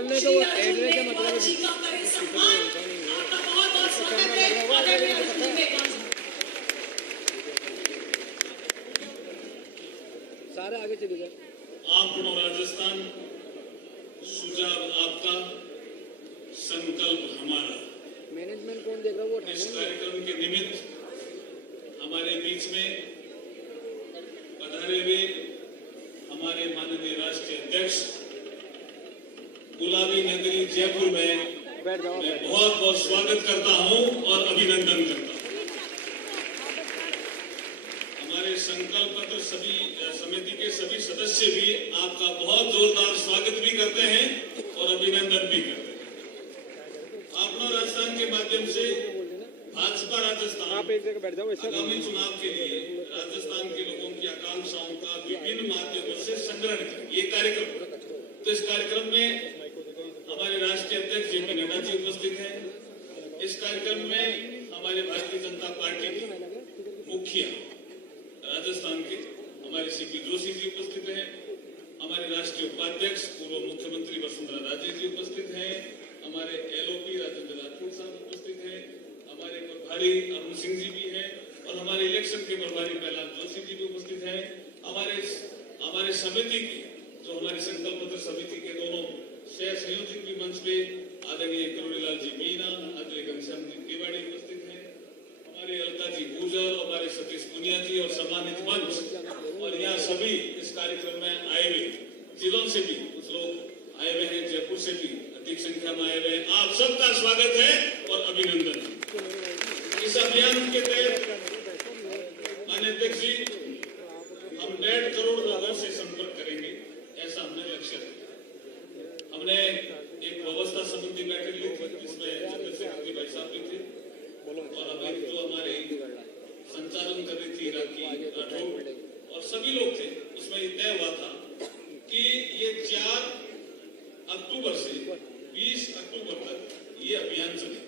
बोलने तो एड्रेस का मतलब सारे आगे चले जाए। आपनो राजस्थान, सुझाव आपका, संकल्प हमारा। मैनेजमेंट कौन देख रहा है वो? इस कार्यक्रम के निमित्त हमारे बीच में पधारे हुए हमारे माननीय राष्ट्रीय अध्यक्ष गुलाबी नगरी जयपुर में मैं बहुत बहुत स्वागत करता हूं और अभिनंदन करता हूं। हमारे संकल्प पत्र सभी समिति के सभी सदस्य भी आपका बहुत जोरदार स्वागत भी करते हैं और अभिनंदन भी करते हैं। अपना राजस्थान के माध्यम से भाजपा राजस्थान आप एक जगह बैठ जाओ। आगामी चुनाव के लिए राजस्थान के लोगों की आकांक्षाओं का विभिन्न माध्यमों से संग्रहण करें। ये कार्यक्रम, तो इस कार्यक्रम में हमारे राष्ट्रीय अध्यक्ष जेपी नड्डा जी उपस्थित हैं। इस कार्यक्रम में हमारे भारतीय जनता पार्टी के मुखिया राजस्थान के हमारे सीपी जोशी जी उपस्थित हैं। हमारे राष्ट्रीय उपाध्यक्ष पूर्व मुख्यमंत्री वसुंधरा राजे जी उपस्थित हैं। हमारे एलओपी राजेंद्र राठौर साहब उपस्थित हैं। हमारे प्रभारी अरुण सिंह जी भी हैं और हमारे इलेक्शन के प्रभारी प्रहलाद जोशी जी भी उपस्थित हैं। हमारे समिति के जो हमारी संकल्प पत्र समिति के दोनों सह संयोजक भी मंच पे आदरणीय करुणीलाल जी मीना, आदरणीय घनश्याम जी तिवारी उपस्थित हैं। हमारे अलका जी गुजर, हमारे सतीश पुनिया जी और सम्मानित मंच और यहाँ सभी इस कार्यक्रम में आए हुए जिलों से भी कुछ लोग आए हुए हैं, जयपुर से भी अधिक संख्या में आए हुए हैं। आप सबका स्वागत है और अभिनंदन। इस अभियान के तहत माननीय अध्यक्ष जी हम 1.5 करोड़ लोगों से संपर्क करेंगे, ऐसा हमने लक्ष्य रखा। हमने एक व्यवस्था संबंधी बैठक ली थी जिसमें चंद्रशेखर भाई साहब भी थे और अभी जो हमारे संचालन कर रही थी राखी राठौर और सभी लोग थे। उसमें तय हुआ था कि ये 4 अक्टूबर से 20 अक्टूबर तक ये अभियान चलेगा।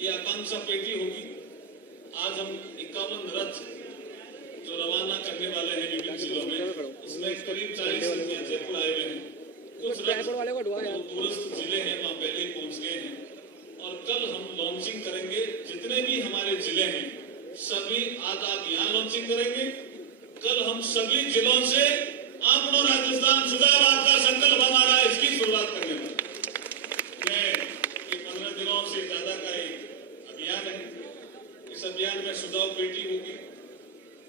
ये आकांक्षा पेटी होगी। आज हम 51 रथ जो रवाना करने वाले हैं विभिन्न जिलों में, उसमें करीब 40 यहाँ जयपुर आए हुए हैं। कुछ रथ दूरस्थ जिले हैं वहाँ पहले ही पहुंच गए हैं और कल हम लॉन्चिंग करेंगे। जितने भी हमारे जिले हैं सभी आज आप यहाँ लॉन्चिंग करेंगे। कल हम सभी जिलों से अपनो राजस्थान सुधार आपका संकल्प हमारा इसकी शुरुआत करने वाले। मैं ये 15 दिनों से ज्यादा का एक अभियान है। इस अभियान में सुझाव पेटी होगी।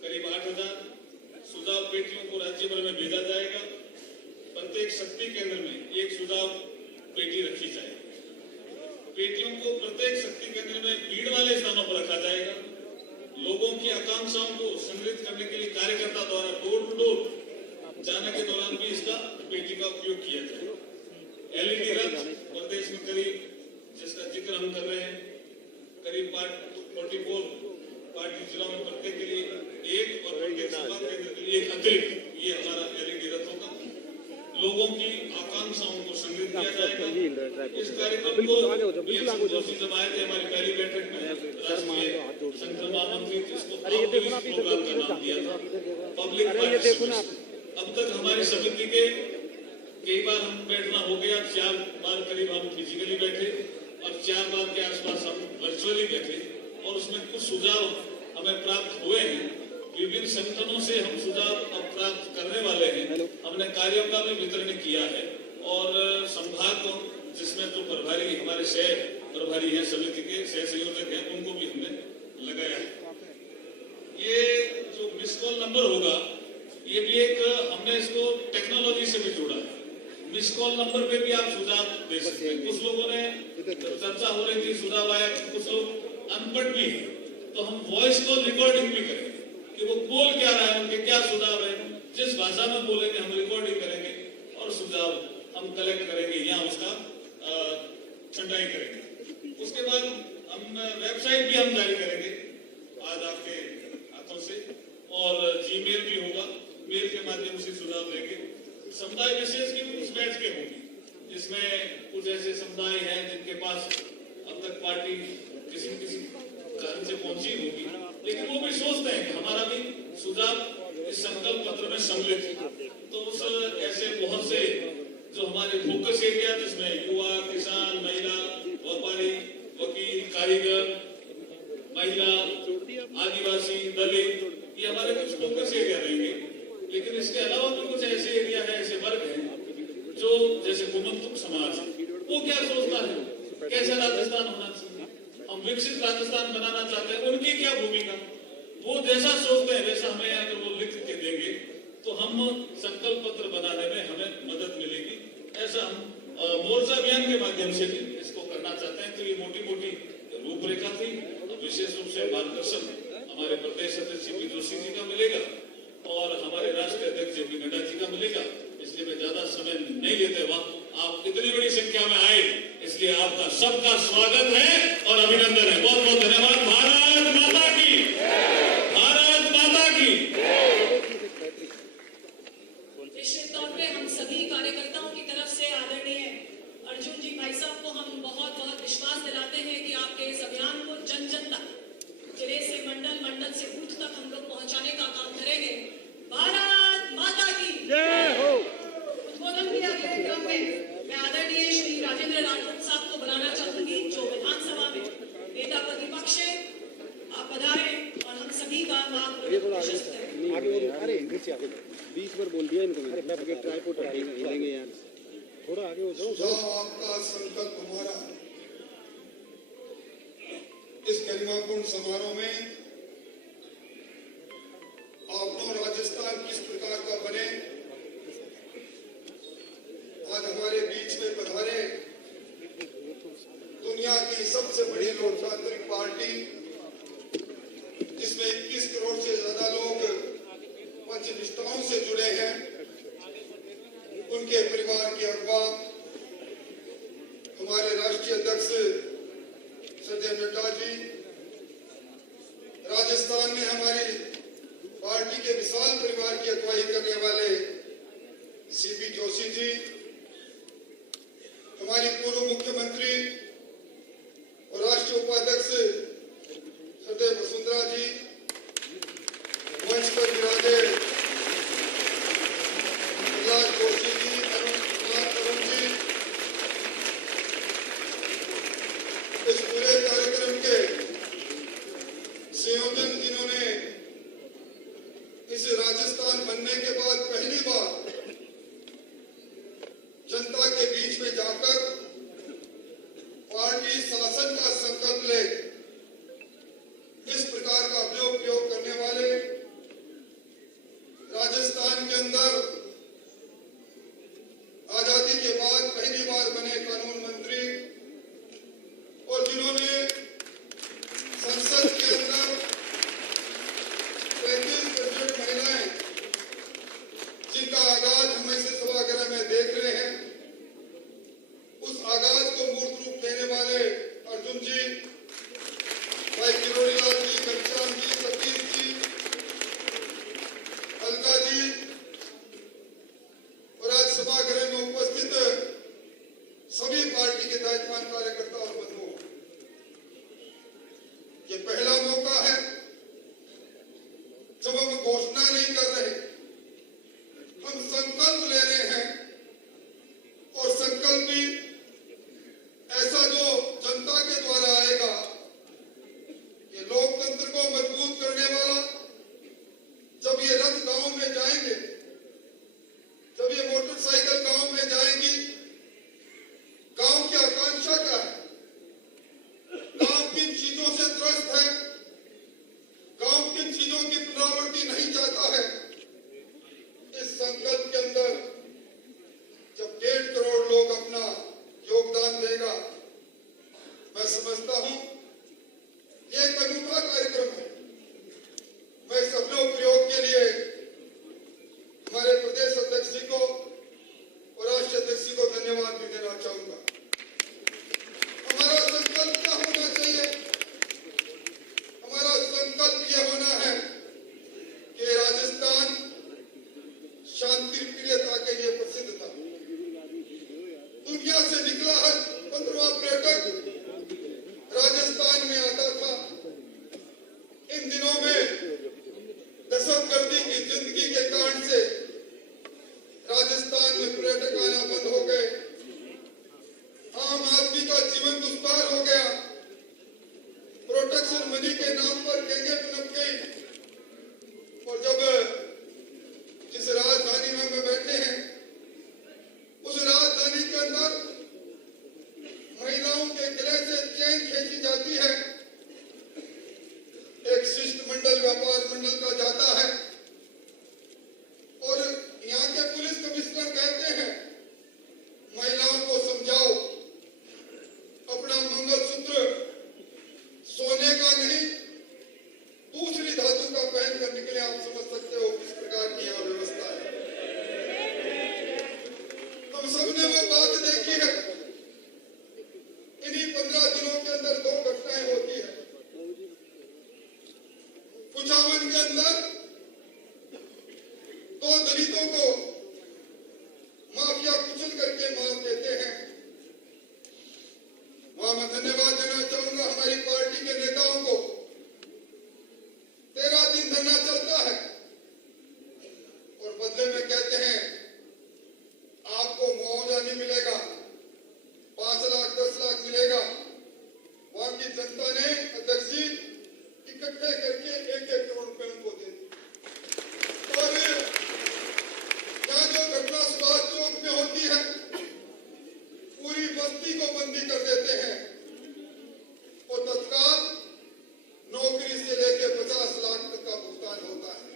करीब 8000 सुझाव पेटियों को राज्य भर में भेजा जाएगा। प्रत्येक शक्ति केंद्र में एक सुझाव पेटी रखी जाएगी। पेटियों को प्रत्येक शक्ति केंद्र में भीड़ वाले स्थानों पर रखा जाएगा। लोगों की आकांक्षाओं को संग्रहित करने के लिए कार्यकर्ता द्वारा डोर टू डोर जाने के दौरान भी इसका पेटी का उपयोग किया जाएगा। एलईडी रथ प्रदेश में करीब, जिसका जिक्र हम कर रहे हैं, करीब 44 पार्टी जिलों में प्रत्येक के लिए एक और प्रत्येक सभा केंद्र के लिए एक अतिरिक्त ये हमारा एलईडी रथ होगा। लोगों की आकांक्षाओं को संग्रहित किया जाएगा। इस कार्यक्रम को जोशी जब आए थे हमारी पहली बैठक में राष्ट्रीय संगठन महामंत्री, जिसको प्रोग्राम का नाम दिया था पब्लिक पार्टिसिपेशन। अब तक हमारी समिति के कई बार हम बैठना हो गया, 4 बार करीब हम फिजिकली बैठे और 4 बार के आसपास हम वर्चुअली बैठे और उसमें कुछ सुझाव हमें प्राप्त हुए हैं। विभिन्न संगठनों से हम सुझाव अब प्राप्त करने वाले हैं। हमने कार्यों का भी वितरण किया है और संभाग को जिसमें जो प्रभारी हमारे सह प्रभारी हैं, समिति के सह संयोजक हैं, उनको भी हमने लगाया है। ये जो मिस कॉल नंबर होगा ये भी एक हमने इसको टेक्नोलॉजी से भी जोड़ा है। मिस कॉल नंबर पे भी आप सुझाव दे सकते हैं। कुछ लोगों ने चर्चा हो रही थी, सुझाव आया, कुछ लोग अनपढ़ भी है तो हम वॉइस कॉल रिकॉर्डिंग भी करेंगे कि वो बोल क्या रहा है, उनके क्या सुझाव है, जिस भाषा में बोलेंगे हम रिकॉर्डिंग करेंगे और सुझाव हम कलेक्ट करेंगे, यहाँ उसका छंटाई करेंगे। उसके बाद हम वेबसाइट भी हम जारी करेंगे आज आपके हाथों से और जीमेल भी होगा, मेल के माध्यम से सुझाव लेंगे। समुदाय विशेष की कुछ बैठकें होंगी जिसमें कुछ ऐसे समुदाय हैं जिनके पास अब तक पार्टी किसी कारण से पहुंची होगी, लेकिन वो भी सोचते हैं कि हमारा भी सुझाव इस संकल्प पत्र में सम्मिलित है। तो उस ऐसे बहुत से जो हमारे फोकस एरिया जिसमें युवा, किसान, महिला, व्यापारी, वकील, कारीगर, महिला, आदिवासी, दलित, ये हमारे कुछ फोकस एरिया रहेंगे। लेकिन इसके अलावा भी कुछ ऐसे एरिया है, ऐसे वर्ग हैं जो जैसे गोमंतक समाज है, वो क्या सोचता है, कैसा राजस्थान होना चाहिए, हम विकसित राजस्थान बनाना चाहते हैं, उनकी क्या भूमिका, वो जैसा सोचते हैं वैसा हमें अगर वो लिख के देंगे तो हम संकल्प पत्र बनाने में हमें मदद मिलेगी। ऐसा हम मोर्चा अभियान के माध्यम से भी इसको करना चाहते हैं। तो ये मोटी मोटी रूपरेखा थी। विशेष रूप से मार्गदर्शन हमारे प्रदेश अध्यक्ष सीपी जोशी जी का मिलेगा और हमारे राष्ट्रीय अध्यक्ष जेपी नड्डा जी का मिलेगा। इसलिए मैं ज्यादा समय नहीं लेते हुआ, आप इतनी बड़ी संख्या में आए, इसलिए आपका सबका स्वागत है और अभिनंदन है। बहुत बहुत धन्यवाद। भारत माता की, भारत माता की। निश्चित तौर पे हम सभी कार्यकर्ताओं की तरफ से आदरणीय अर्जुन जी भाई साहब को हम बहुत बहुत विश्वास दिलाते हैं कि आपके इस अभियान को जन जन तक, जिले से मंडल, मंडल से बूथ तक हम लोग पहुंचाने का काम करेंगे। भारत माता की जय हो। उद्बोधन के अगले क्रम में मैं आदरणीय श्री राजेंद्र राठौड़ साहब को बुलाना चाहूंगी, जो विधानसभा में नेता प्रतिपक्ष है। आप पधारे और हम सभी का मार्गदर्शन करें। अरे नीचे आगे 20 बार बोल दिया इनको मैंने। मैं ट्राइपॉड हिलेंगे यार, थोड़ा आगे हो जाओ। आपका संकल्प हमारा इस गरिमापूर्ण समारोह में अपना राजस्थान किस प्रकार का बने, आज हमारे बीच में पधारे दुनिया की सबसे बड़ी लोकतांत्रिक पार्टी, जिसमें 21 करोड़ से ज्यादा लोग पंचनिष्ठाओं से जुड़े हैं, उनके परिवार के अगवा हमारे राष्ट्रीय अध्यक्ष सदैव नड्डा जी, राजस्थान में हमारी पार्टी के विशाल परिवार की अगुवाई करने वाले सीपी जोशी जी, हमारी पूर्व मुख्यमंत्री और राष्ट्रीय उपाध्यक्ष सदैव वसुंधरा जी, मंच पर विराजे प्रहलाद जोशी जी, अरुण जी, इस पूरे कार्यक्रम के संयोजन जिन्होंने इस राजस्थान बनने के बाद पहली बार जनता के बीच में जाकर पार्टी शासन का संकल्प ले, इस प्रकार का प्रयोग करने वाले, राजस्थान के अंदर आजादी के बाद पहली बार बने कानून मंत्री और जिन्होंने संसद के अंदर 35% महिलाएं, जिनका आगाज हम इस सभागृह में देख रहे हैं, उस आगाज को मूर्त रूप देने वाले अर्जुन जी, भाई किरोड़ी लाल जी, घनश्याम जी, सतीश जी, अलका जी और आज सभागृह में उपस्थित सभी पार्टी के दायित्ववान कार्यकर्ता और बंधुओं, ये पहला मौका है जब हम घोषणा नहीं कर रहे, हम संकल्प ले रहे हैं और संकल्प भी ऐसा जो जनता के द्वारा आएगा, ये लोकतंत्र को मजबूत करने वाला। जब ये रथ गांव में जाएंगे, जब ये मोटरसाइकिल गांव में जाएंगी, गांव की आकांक्षा क्या है, गांव किन चीजों से त्रस्त है, गांव किन चीजों की पुनरावृत्ति नहीं चाहता है, इस संकल्प के अंदर जब 1.5 करोड़ लोग अपना योगदान देगा, मैं समझता हूं ये एक अनूठा कार्यक्रम है। मैं इस अपने उपयोग के लिए हमारे प्रदेश अध्यक्ष जी को और राष्ट्रीय अध्यक्ष जी को धन्यवाद भी देना चाहूंगा। हमारा संकल्प क्या होना चाहिए? हमारा संकल्प यह होना है कि राजस्थान शांति प्रियता के लिए प्रसिद्ध था। दुनिया से निकला हर 15वां पर्यटक राजस्थान में आता था। इन दिनों में दहशतगर्दी की जिंदगी के कारण से राजस्थान में पर्यटक आना बंद हो मात देते हैं। वहां मैं धन्यवाद देना चाहूंगा हमारी पार्टी के नेताओं को। 13 दिन धरना चलता है और बदले में कहते हैं आपको मुआवजा नहीं मिलेगा, 5 लाख 10 लाख मिलेगा। वहां की जनता ने अध्यक्ष जी इकट्ठे करके 1-1 करोड़ रुपए उनको दे दिए। और यहाँ जो घटना सुभाष चौक में होती है, पूरी बस्ती को बंदी कर देते हैं और तत्काल नौकरी से लेकर 50 लाख तक का भुगतान होता है।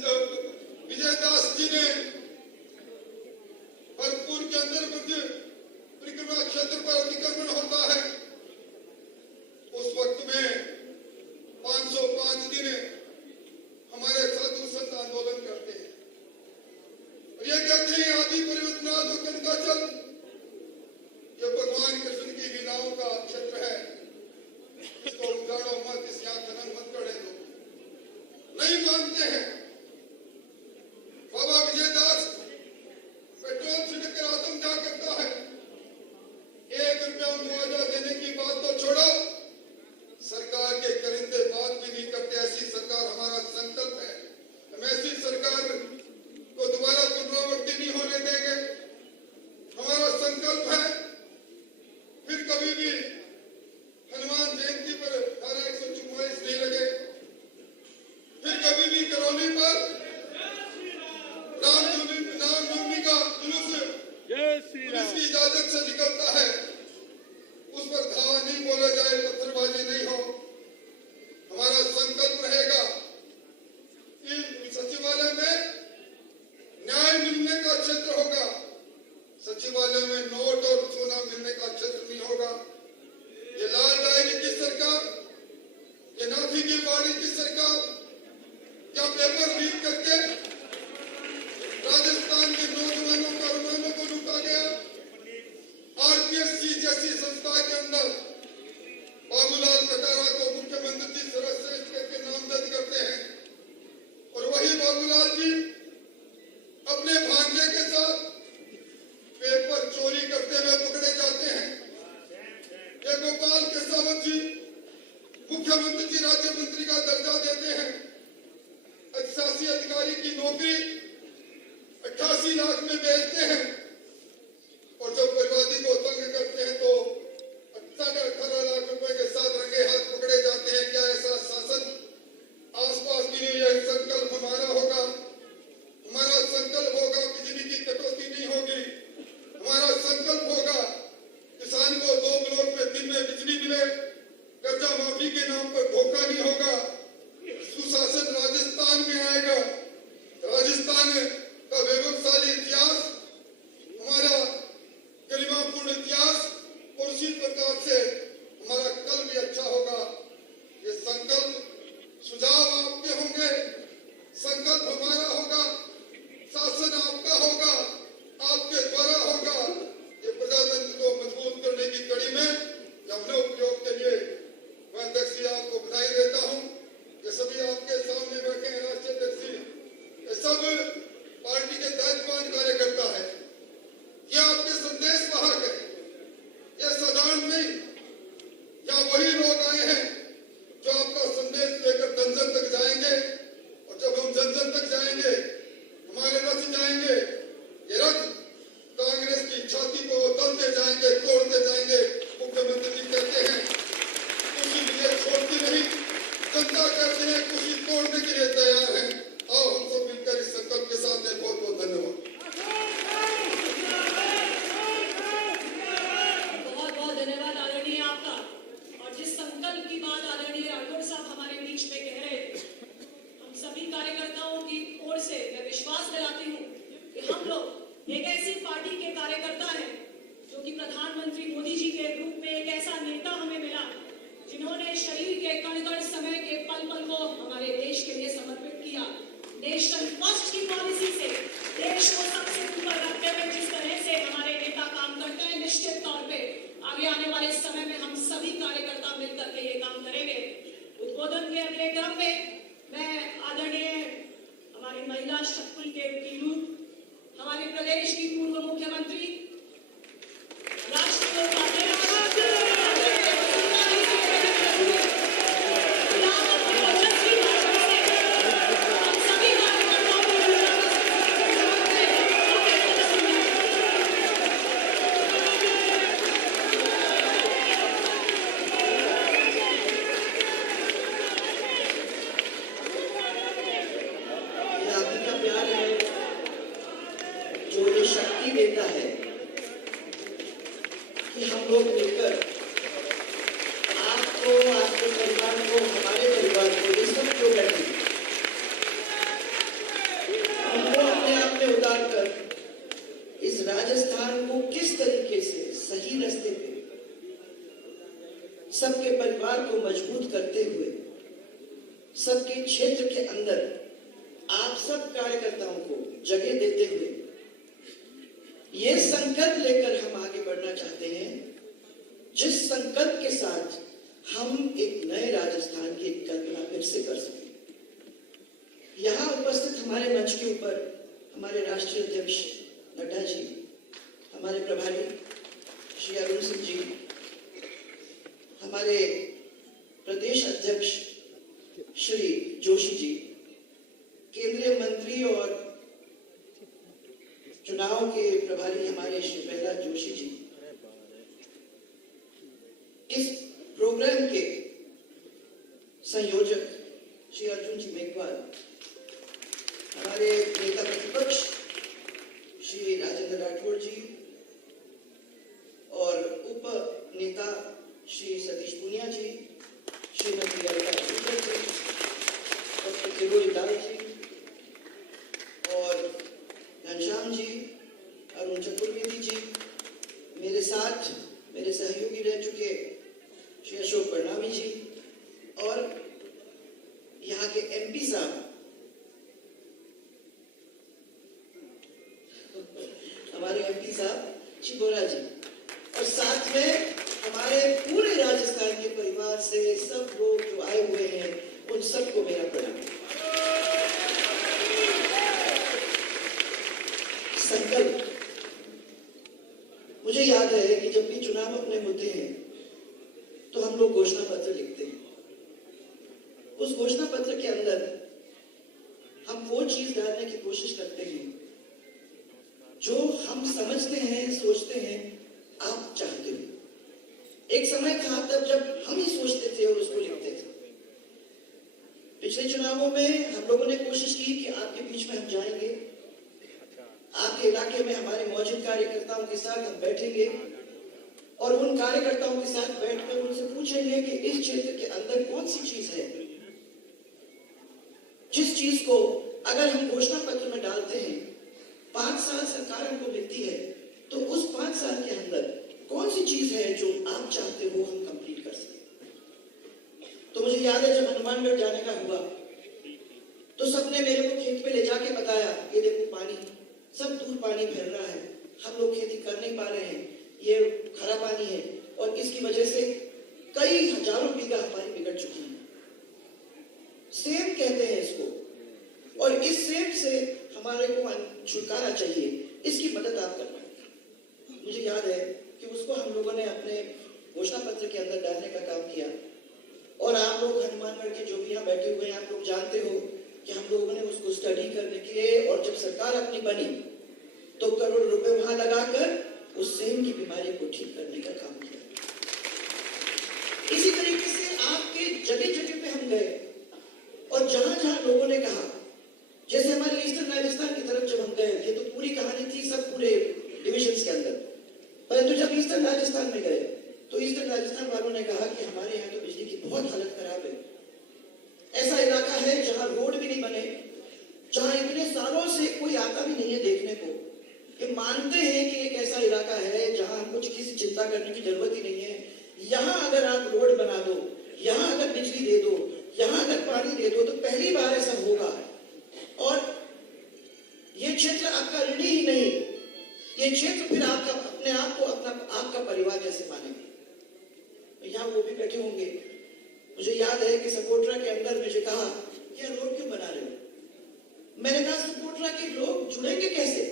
जब विजयदास जी ने भरतपुर के अंदर परिक्रमा क्षेत्र पर अतिक्रमण होता है, उस वक्त में 505 दिन हमारे साधु संत आंदोलन करते हैं और ये कहते हैं आदि परिवर्तनाद वचन का चल, ये भगवान कृष्ण की लीलाओं का क्षेत्र है, इसको उजाड़ो मत, इस यहाँ खनन मत करने दो। नहीं मानते हैं। बाबा विजयदास पेट्रोल छिड़क कर आत्मदाह करता है। 1 रुपया मुआवजा देने की बात तो छोड़ो, सरकार के करिंदे बात भी नहीं करते। ऐसी सरकार हमारा संकल्प है, हम ऐसी सरकार को दोबारा पुनरावृत्ति नहीं होने देंगे। हमारा संकल्प है फिर कभी भी हनुमान जयंती पर धारा 144 नहीं लगे, फिर कभी भी करौली पर रामनवमी का जुलूस पुलिस की इजाजत से निकलता है, उस पर धावा नहीं बोला जाए, पत्थरबाजी नहीं हो। हमारा संकल्प रहेगा कि सचिवालय में न्याय मिलने का क्षेत्र होगा, सचिवालय में नोट और सोना मिलने का क्षेत्र नहीं होगा। ये लाल डायरी की सरकार, ये नाथी की बाड़ी की सरकार, क्या पेपर लीक करके राजस्थान के नौजवानों का रुमानों को लूटा गया। आरपीएससी जैसी संस्था के अंदर बाबूलाल कटारा को मुख्यमंत्री जी सर्वश्रेष्ठ करके नामजद करते हैं और वही बाबूलाल जी अपने भांजे के साथ पेपर चोरी करते हुए पकड़े जाते हैं। ये गोपाल केसावत जी मुख्यमंत्री जी राज्य मंत्री का दर्जा देते हैं, अधिशासी अधिकारी की नौकरी 88 लाख में बेचते हैं और जब परिवादी को तंग करते हैं तो 18.5 लाख रुपए के साथ रंगे हाथ पकड़े जाते हैं। क्या ऐसा शासन आसपास भी नहीं? यह संकल्प हमारा होगा। हमारा संकल्प होगा बिजली की कटौती नहीं होगी। हमारा संकल्प होगा किसान को 2 ब्लॉक में दिन में बिजली मिले, कर्जा माफी के नाम पर धोखा नहीं होगा। सुशासन राजस्थान में आएगा। राजस्थान का वैभवशाली इतिहास, हमारा गरिमापूर्ण इतिहास और उसी प्रकार से हमारा कल भी अच्छा होगा। ये संकल्प सुझाव आपके होंगे, संकल्प हमारा होगा, शासन आपका होगा, आपके द्वारा होगा। ये प्रजातंत्र को मजबूत करने की कड़ी में अपने उपयोग के लिए मैं अध्यक्ष जी आपको बधाई देता हूँ। ये सभी आपके सामने बैठे हैं राष्ट्रीय अध्यक्ष जी, ये सब पार्टी के दायित्ववान कार्यकर्ता है। ये आपके संदेश वाहक है, ये साधारण नहीं। यहाँ वही लोग आए हैं जो आपका संदेश लेकर जन जन तक जाएंगे और जब हम जन जन तक जाएंगे, हमारे रथ जाएंगे, ये रथ कांग्रेस की छाती को दलते जाएंगे, तोड़ते जाएंगे। मुख्यमंत्री जी कहते हैं कुर्सी लिए छोड़ती नहीं, जनता कहते हैं कुर्सी तोड़ने के लिए तैयार है। आओ हम सब मिलकर इस संकल्प के साथ हैं। बहुत बहुत धन्यवाद। बहुत बहुत धन्यवाद आदरणीय आपका। और जिस संकल्प की बात आदरणीय राठौड़ साहब हमारे बीच में कह रहे थे, हम सभी कार्यकर्ताओं की ओर से मैं विश्वास दिलाती हूँ कि हम लोग एक ऐसी पार्टी के कार्यकर्ता हैं जो कि प्रधानमंत्री मोदी जी के रूप में एक ऐसा नेता हमें मिला जिन्होंने शरीर के कण कण समय के पल पल को हमारे देश के लिए समर्पित के क्रम में मैं आदरणीय हमारी महिला शक्ति के रूप हमारे प्रदेश की पूर्व मुख्यमंत्री राष्ट्रीय उपाध्यक्ष शक्ति देता है कि हम लोग मिलकर आपको, आपके परिवार को, हमारे परिवार को, ये सब जो बैठे हमको अपने आप में उतार कर इस राजस्थान को किस तरीके से सही रास्ते पे सबके परिवार को मजबूत करते हुए सबके क्षेत्र के अंदर आप सब कार्यकर्ताओं को जगह देते हुए ये संकल्प लेकर हम आगे बढ़ना चाहते हैं, जिस संकल्प के साथ हम एक नए राजस्थान की कल्पना फिर से कर सकें। यहाँ उपस्थित हमारे मंच के ऊपर हमारे राष्ट्रीय अध्यक्ष नड्डा जी, हमारे प्रभारी श्री अरुण सिंह जी, हमारे प्रदेश अध्यक्ष श्री जोशी जी, केंद्रीय मंत्री और चुनाव के प्रभारी हमारे श्री प्रहलाद जोशी जी, इस प्रोग्राम के संयोजक श्री अर्जुन जी मेघवाल, हमारे नेता प्रतिपक्ष श्री राजेंद्र राठौड़ जी और उप नेता श्री सतीश पुनिया जी, श्रीमती अनिता जी, डॉक्टर किरोड़ी लाल जी और घनश्याम जी, अरुण चतुर्वेदी जी, मेरे साथ मेरे सहयोगी रह चुके श्री अशोक परनामी जी और यहाँ के एमपी साहब हमारे एमपी साहब श्री बोरा जी, और साथ में हमारे पूरे राजस्थान के परिवार से सब लोग जो आए हुए हैं उन सबको मेरा प्रणाम। संकल्प, मुझे याद है कि जब भी चुनाव अपने होते हैं तो हम लोग घोषणा पत्र लिखते हैं। उस घोषणा पत्र के अंदर हम वो चीज डालने की कोशिश करते हैं जो हम समझते हैं, सोचते हैं, आप चाहते हो। एक समय था तब जब हम ही सोचते थे और उसको लिखते थे। पिछले चुनावों में हम लोगों ने कोशिश की कि आपके बीच में हम जाएंगे, आपके इलाके में हमारे मौजूद कार्यकर्ताओं के साथ हम बैठेंगे और उन कार्यकर्ताओं के साथ बैठकर उनसे पूछेंगे कि इस क्षेत्र के अंदर कौन सी चीज है जिस चीज को अगर हम घोषणा पत्र में डालते हैं, 5 साल सरकार हमको मिलती है, तो उस 5 साल के अंदर कौन सी चीज है जो आप चाहते हो हम कंप्लीट कर सकें। तो मुझे याद है जब हनुमानगढ़ जाने का हुआ तो सबने मेरे को खेत पे ले जाके बताया, ये देखो पानी, सब दूर पानी फैल रहा है, हम लोग खेती कर नहीं पा रहे हैं, ये खरा पानी है और इसकी वजह से कई हजारों बीघा हमारी बिगड़ चुकी है। सेब कहते हैं इसको, और इस सेब से हमारे को छुटकारा चाहिए, इसकी मदद आप कर पाएंगे। मुझे याद है कि उसको हम लोगों ने अपने घोषणा पत्र के अंदर डालने का काम किया और आप लोग हनुमानगढ़ के जो भी यहाँ बैठे हुए हैं, आप लोग जानते हो कि हम लोगों ने उसको स्टडी करने के और जब सरकार अपनी बनी तो करोड़ रुपए वहां लगाकर उस सेम की बीमारी को ठीक करने का काम किया। इसी तरीके से आपके जगह जगह पे हम गए और जहां जहां लोगों ने कहा, जैसे हमारे ईस्टर्न राजस्थान की तरफ जब हम गए, ये तो पूरी कहानी थी सब पूरे डिविजन्स के अंदर, परंतु जब ईस्टर्न राजस्थान में गए तो ईस्टर्न राजस्थान वालों ने कहा कि हमारे यहाँ तो बिजली की बहुत हालत खराब है। ऐसा इलाका है जहां रोड भी नहीं बने, जहां इतने सालों से कोई आता भी नहीं है देखने को। ये मानते हैं कि एक ऐसा इलाका है जहां हमको किसी चिंता करने की जरूरत ही नहीं है। यहाँ अगर आप रोड बना दो, यहाँ अगर बिजली दे दो, यहाँ अगर पानी दे दो, तो पहली बार ऐसा होगा। और ये क्षेत्र आपका ऋणी ही नहीं, ये क्षेत्र फिर आपका अपने आप को अपना आपका परिवार जैसे मानेंगे। यहाँ वो भी बैठे होंगे, मुझे याद है कि सपोट्रा के अंदर मुझे कहा कि यार रोड क्यों बना रहे हो? मैंने कहा सपोट्रा के लोग जुड़ेंगे कैसे?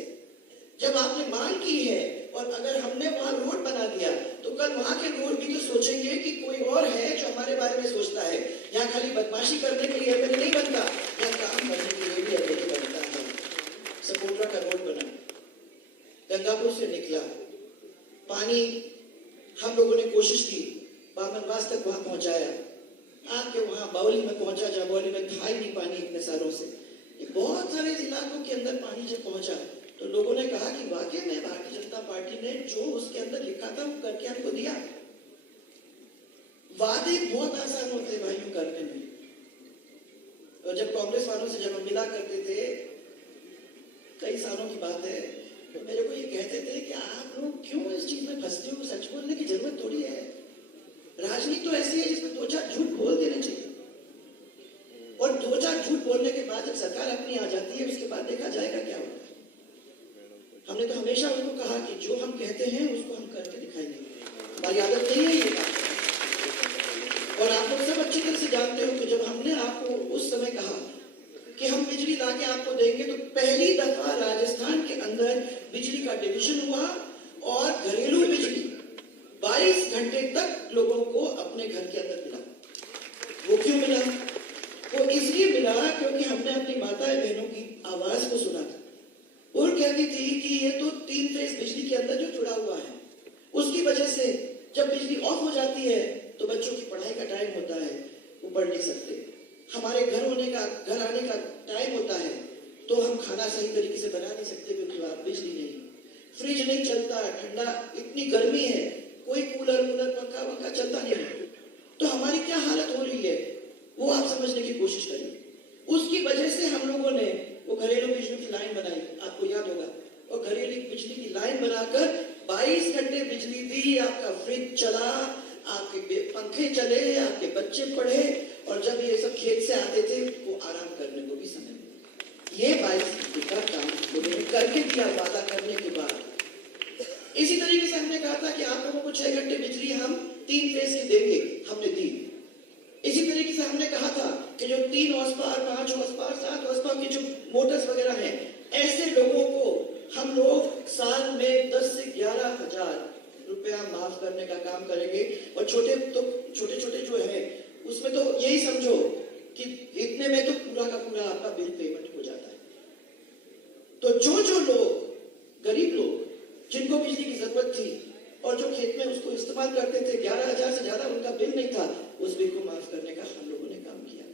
जब आपने मांग की है और अगर हमने वहां रोड बना दिया तो कल वहां के लोग भी तो सोचेंगे कि कोई और है जो हमारे बारे में सोचता है। यहाँ खाली बदमाशी करने के लिए एमएलए नहीं बनता, यहाँ काम करने के लिए भी एमएलए बनता है। सपोट्रा का रोड बना, गंगापुर से निकला पानी, हम लोगों ने कोशिश की बामनवास तक वहां पहुंचाया, आके वहां बावली में पहुंचा जहाँ बावली में था ही नहीं पानी इतने सालों से। बहुत सारे इलाकों के अंदर पानी जब पहुंचा तो लोगों ने कहा कि वाकई में भारतीय जनता पार्टी ने जो उसके अंदर लिखा था वो करके हमको दिया। वादे बहुत आसान होते हैं भाइयों करने में। और जब कांग्रेस वालों से जब हम मिला करते थे, कई सालों की बात है, तो मेरे को ये कहते थे कि आप लोग क्यों इस चीज में फंसते हो, सच बोलने की जरूरत थोड़ी है। राजनीति तो ऐसी है जिसमें 2-4 झूठ बोल देने चाहिए, और 2-4 झूठ बोलने के बाद जब सरकार अपनी आ जाती है उसके बाद देखा जाएगा क्या होगा। हमने तो हमेशा उनको कहा कि जो हम कहते हैं उसको हम करके दिखाएंगे, हमारी आदत नहीं है ये बात। और आप लोग सब अच्छी तरह से जानते हो कि जब हमने आपको उस समय कहा कि हम बिजली लाके आपको देंगे, तो पहली दफा राजस्थान के अंदर बिजली का डिवीजन हुआ और घरेलू बिजली 22 घंटे तक लोगों को अपने घर के अंदर मिला। वो क्यों मिला? वो इसलिए मिला क्योंकि हमने अपनी माताएं बहनों की आवाज को सुना था। और कहती थी कि ये तो 3 फेज बिजली के अंदर जो जुड़ा हुआ है, उसकी वजह से जब बिजली ऑफ हो जाती है तो बच्चों की पढ़ाई का टाइम होता है, वो पढ़ नहीं सकते। हमारे घर आने का टाइम होता है तो हम खाना सही तरीके से बना नहीं सकते क्योंकि वहां बिजली नहीं, फ्रिज नहीं चलता, ठंडा, इतनी गर्मी है, कोई कूलर पंखा चलता नहीं है। तो हमारी क्या हालत हो रही है वो आप समझने की कोशिश करिए। उसकी वजह से हम लोगों ने वो घरेलू बिजली की लाइन बनाई, आपको याद होगा, और घरेलू बिजली की लाइन बनाकर 22 घंटे बिजली दी, आपका फ्रिज चला, आपके पंखे चले, आपके बच्चे पढ़े, और जब ये सब खेत से आते थे वो आराम करने को भी समय मिला। ये 22 घंटे का काम लोगों ने करके दिया वादा करने के बाद। इसी तरीके से हमने कहा था कि आप लोगों को 6 घंटे बिजली हम 3 फेज की देंगे, हमने दी। इसी तरीके से हमने कहा था कि जो 3 horse power, 5 horse power, 7 horse power की जो मोटर्स वगैरह हैं, ऐसे लोगों को हम लोग साल में 10 से 11 हजार रुपया माफ करने का काम करेंगे। और छोटे जो है उसमें तो यही समझो कि इतने में तो पूरा का पूरा आपका बिल पेमेंट हो जाता है। तो जो लोग गरीब लोग जिनको बिजली की जरूरत थी और जो खेत में उसको इस्तेमाल करते थे, 11,000 से ज्यादा उनका बिल नहीं था, उस बिल को माफ करने का हम लोगों ने काम किया।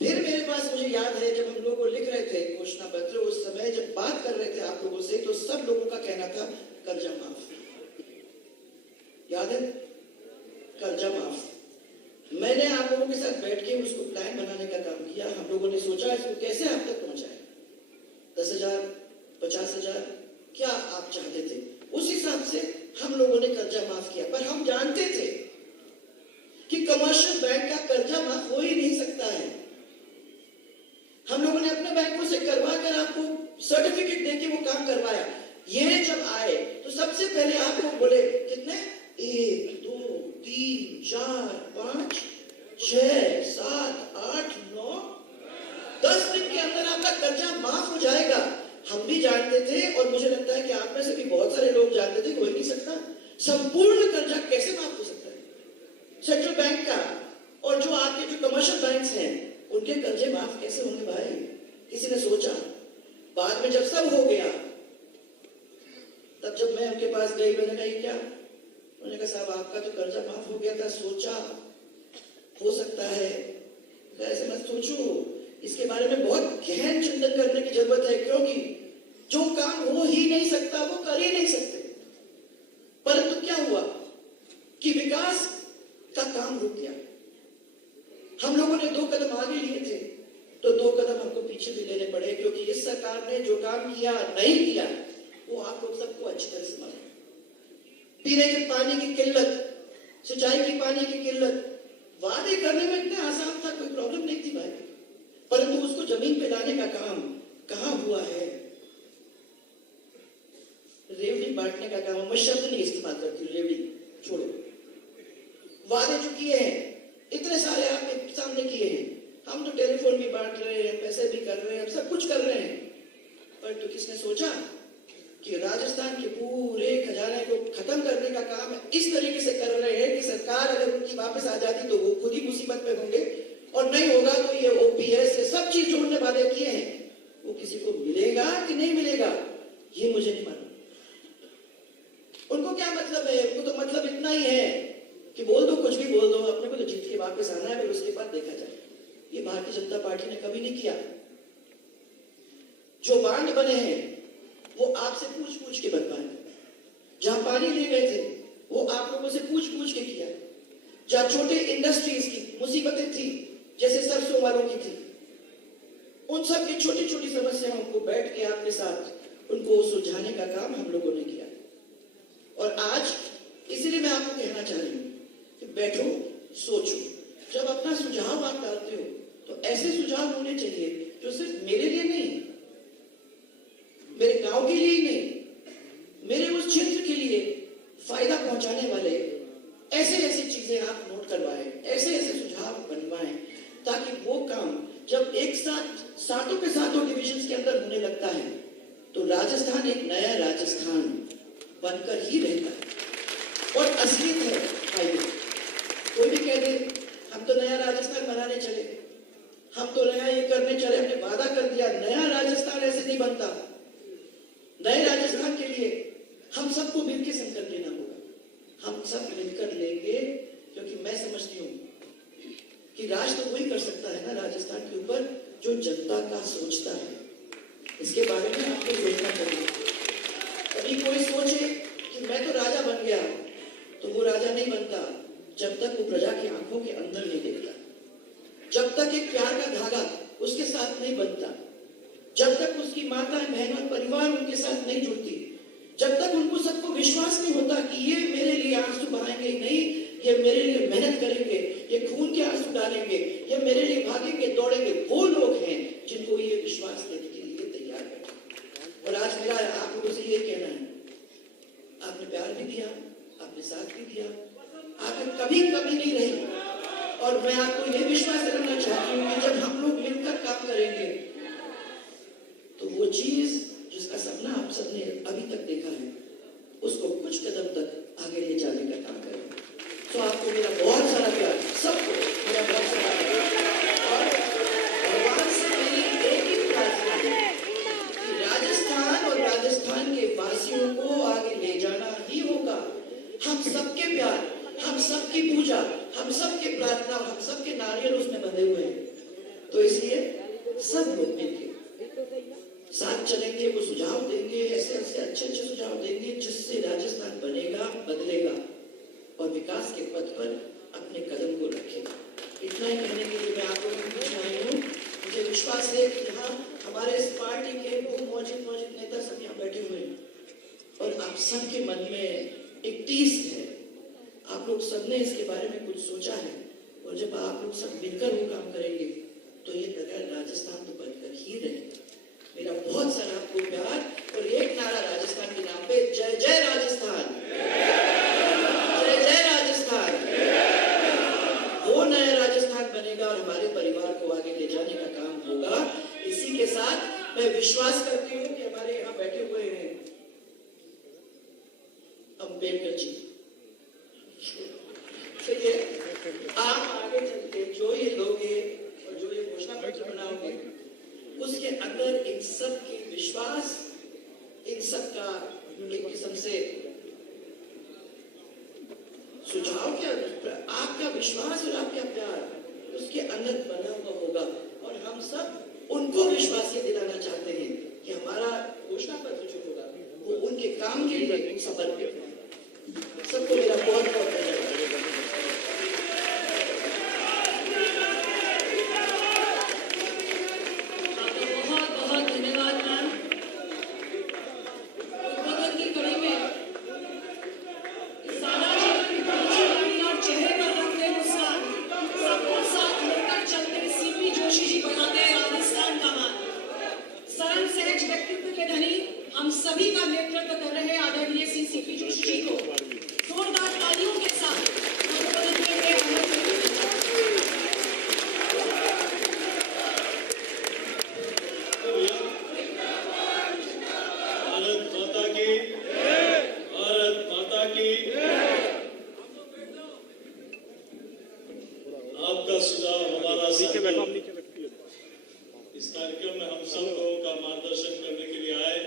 फिर मेरे पास, मुझे याद है जब हम लोगों को लिख रहे थे घोषणा पत्र, उस समय जब बात कर रहे थे आप लोगों से, तो सब लोगों का कहना था कर्जा माफ। याद है? कर्जा माफ। मैंने आप लोगों के साथ बैठ के उसको प्लान बनाने का काम किया। हम लोगों ने सोचा इसको कैसे आप तक पहुंचाए, 10,000, 50,000, क्या आप चाहते थे, उस हिसाब से हम लोगों ने कर्जा माफ किया। पर हम जानते थे कि कमर्शियल बैंक का कर्जा माफ हो ही नहीं सकता है। हम लोगों ने अपने बैंकों से करवा कर आपको सर्टिफिकेट देके वो काम करवाया। ये जब आए तो सबसे पहले आप लोग बोले कितने, 1, 2, 3, 4, 5, 6, 7, 8, 9, 10 दिन के अंदर आपका कर्जा माफ हो जाएगा। हम भी जानते थे और मुझे लगता है कि आप में से भी बहुत सारे लोग जानते थे कि हो ही नहीं सकता। संपूर्ण कर्जा कैसे माफ हो सकता है सेंट्रल बैंक का, और जो आपके जो कमर्शियल बैंक्स हैं उनके कर्जे माफ कैसे होंगे भाई? किसी ने सोचा? बाद में जब सब हो गया तब जब मैं उनके पास गई, मैंने कहा क्या? उन्होंने कहा साहब आपका तो कर्जा माफ हो गया था, सोचा हो सकता है। ऐसे मत सोचो, इसके बारे में बहुत गहन चिंतन करने की जरूरत है, क्योंकि जो काम हो ही नहीं सकता वो कर ही नहीं सकते। परंतु क्या हुआ कि विकास का काम रुक गया। हम लोगों ने 2 कदम आगे लिए थे तो 2 कदम हमको पीछे भी लेने पड़े, क्योंकि इस सरकार ने जो काम किया नहीं किया वो आप लोग सबको अच्छी तरह से मालूम। पीने के पानी की किल्लत, सिंचाई की पानी की किल्लत, वादे करने में इतना आसान था, कोई प्रॉब्लम नहीं थी भाई, परंतु उसको जमीन पे लाने का काम कहां हुआ है? रेवड़ी बांटने का काम, मैं शब्द नहीं इस्तेमाल करती, रेवड़ी छोड़ो। वादे जो किए हैं इतने सारे आपके सामने किए हैं, हम तो टेलीफोन भी बांट रहे हैं, पैसे भी कर रहे हैं, सब कुछ कर रहे हैं, पर तो किसने सोचा कि राजस्थान के पूरे खजाने को खत्म करने का काम इस तरीके से कर रहे हैं कि सरकार अगर उनकी वापस आ जाती तो वो खुद ही मुसीबत में होंगे, और नहीं होगा तो ये ओपीएस ये सब चीज जोड़ने वादे किए हैं, वो किसी को मिलेगा कि नहीं मिलेगा ये मुझे नहीं मालूम। उनको क्या मतलब है? उनको तो मतलब इतना ही है कि बोल दो, कुछ भी बोल दो, अपने को तो जीत के वापस आना है, फिर उसके बाद देखा जाए। ये भारतीय जनता पार्टी ने कभी नहीं किया। जो बांध बने हैं वो आपसे पूछ पूछ के बनवाए, जहां पानी ले गए थे वो आप लोगों से पूछ पूछ के किया, जहां छोटे इंडस्ट्रीज की मुसीबतें थी जैसे सरसों वालों की थी, उन सब की छोटी छोटी समस्याओं को बैठ के आपके साथ उनको सुलझाने का काम हम लोगों ने किया। और आज इसीलिए मैं आपको कहना चाह रही हूं कि बैठो, सोचो, जब अपना सुझाव आप डालते हो तो ऐसे सुझाव होने चाहिए जो सिर्फ मेरे लिए नहीं, मेरे गांव के लिए ही नहीं, मेरे उस क्षेत्र के लिए फायदा पहुंचाने वाले ऐसे ऐसे चीजें आप नोट करवाएं, ऐसे ऐसे सुझाव बनवाएं, ताकि वो काम जब एक साथ सातों के सातों डिविजन्स के अंदर होने लगता है तो राजस्थान एक नया राजस्थान बनकर ही रहता है। और असलियत है भाई, कोई भी कह दे हम तो नया राजस्थान बनाने चले, हम तो नया ये करने चले, हमने वादा कर दिया, नया राजस्थान ऐसे नहीं बनता। नए राजस्थान के लिए हम सबको मिलकर संकल्प लेना होगा, हम सब मिलकर लेंगे, क्योंकि मैं समझती हूँ कि राज तो वही कर सकता है ना राजस्थान के ऊपर जो जनता का सोचता है। इसके बारे में आपको सोचना चाहिए। कभी कोई सोचे कि मैं तो राजा बन गया, तो वो राजा नहीं बनता जब तक वो प्रजा की आंखों के अंदर नहीं देखता, जब तक एक प्यार का धागा उसके साथ नहीं बनता, जब तक उसकी माता बहन और परिवार उनके साथ नहीं जुड़ती, जब तक उनको सबको विश्वास नहीं होता कि ये मेरे लिए आंसू बहाएंगे नहीं, ये मेरे लिए मेहनत करेंगे, ये खून के आंसू डालेंगे, ये मेरे लिए भागेंगे दौड़ेंगे, वो लोग हैं जिनको ये विश्वास देने के लिए तैयार है। और आज मेरा आप लोगों से ये कहना है, आपने प्यार भी दिया, आपने साथ भी दिया, आपने कभी कमी नहीं रही, और मैं आपको ये विश्वास दिलाना चाहती हूँ कि जब हम लोग मिलकर काम करेंगे तो वो चीज जिसका सपना आप सबने अभी तक देखा है उसको कुछ कदम तक आगे ले जाने का काम करेंगे। तो आपको मेरा बहुत सारा प्यार, सबको मेरा बहुत सारा प्यार, और भगवान से मेरी एक ही प्रार्थना है कि राजस्थान और राजस्थान के वासियों को आगे ले जाना ही होगा। हम सबके प्यार, हम सबकी पूजा, हम सबके प्रार्थना, हम सबके नारियल उसमें बंधे हुए हैं। तो इसलिए सब लोग मिलकर साथ चलेंगे, वो सुझाव देंगे, ऐसे ऐसे अच्छे अच्छे सुझाव देंगे जिससे राजस्थान बनेगा, बदलेगा और विकास के पथ पर अपने कदम को रखेगा। इतना ही कहने के लिए मैं आप लोगों को पूछ रही हूँ। मुझे विश्वास है कि यहाँ हमारे इस पार्टी के वो मौजूद नेता सब यहाँ बैठे हुए हैं और आप सबके मन में एक टीस है, आप लोग सबने इसके बारे में कुछ सोचा है, और जब आप लोग सब मिलकर वो काम करेंगे तो ये नगर राजस्थान तो बनकर ही रहेगा। मेरा बहुत सारा आपको प्यार और एक नारा राजस्थान के नाम पे, जय जय राजस्थान, जय जय राजस्थान। वो नया राजस्थान बनेगा और हमारे परिवार को आगे ले जाने का काम होगा। इसी के साथ मैं विश्वास करती हूँ कि हमारे यहाँ बैठे हुए हैं अम्बेडकर जी, ठीक है, आप आगे चलते जो ये लोगे और जो ये घोषणा पत्र बनाओगे उसके अंदर इन सब की विश्वास, इन सब का एक किस्म से सुझाव, क्या आपका विश्वास और आपका प्यार उसके अंदर बना हुआ होगा। और हम सब उनको विश्वास ये दिलाना चाहते हैं कि हमारा घोषणा पत्र जो होगा वो उनके काम के लिए समर्पित है। सबको मेरा बहुत बहुत धन्यवाद। हम सभी का नेतृत्व कर रहे आदरणीय सीपी जोशी जी को जोरदार तालियों के साथ बैठो, इस कार्यक्रम में हम सब लोगों का मार्गदर्शन करने के लिए आए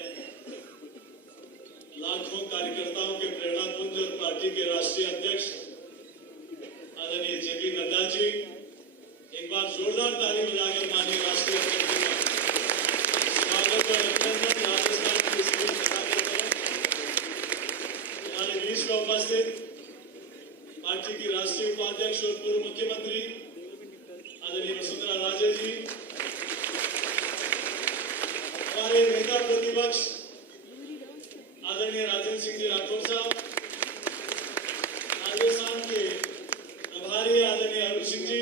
लाखों कार्यकर्ताओं के प्रेरणा पुंज और पार्टी के राष्ट्रीय अध्यक्ष आदरणीय जेपी नड्डा जी, एक बार जोरदार ताली बजाकर माननीय राष्ट्रीय अध्यक्ष जी का स्वागत और अभिनंदन। राजस्थान की सभी कार्यकर्ताओं, हमारे बीच में उपस्थित पार्टी की राष्ट्रीय उपाध्यक्ष और पूर्व मुख्यमंत्री आदरणीय वसुंधरा राजे जी, हमारे नेता प्रतिपक्ष आदरणीय राजेंद्र सिंह जी राठौर साहब, राजस्थान के प्रभारी आदरणीय अरुण सिंह जी,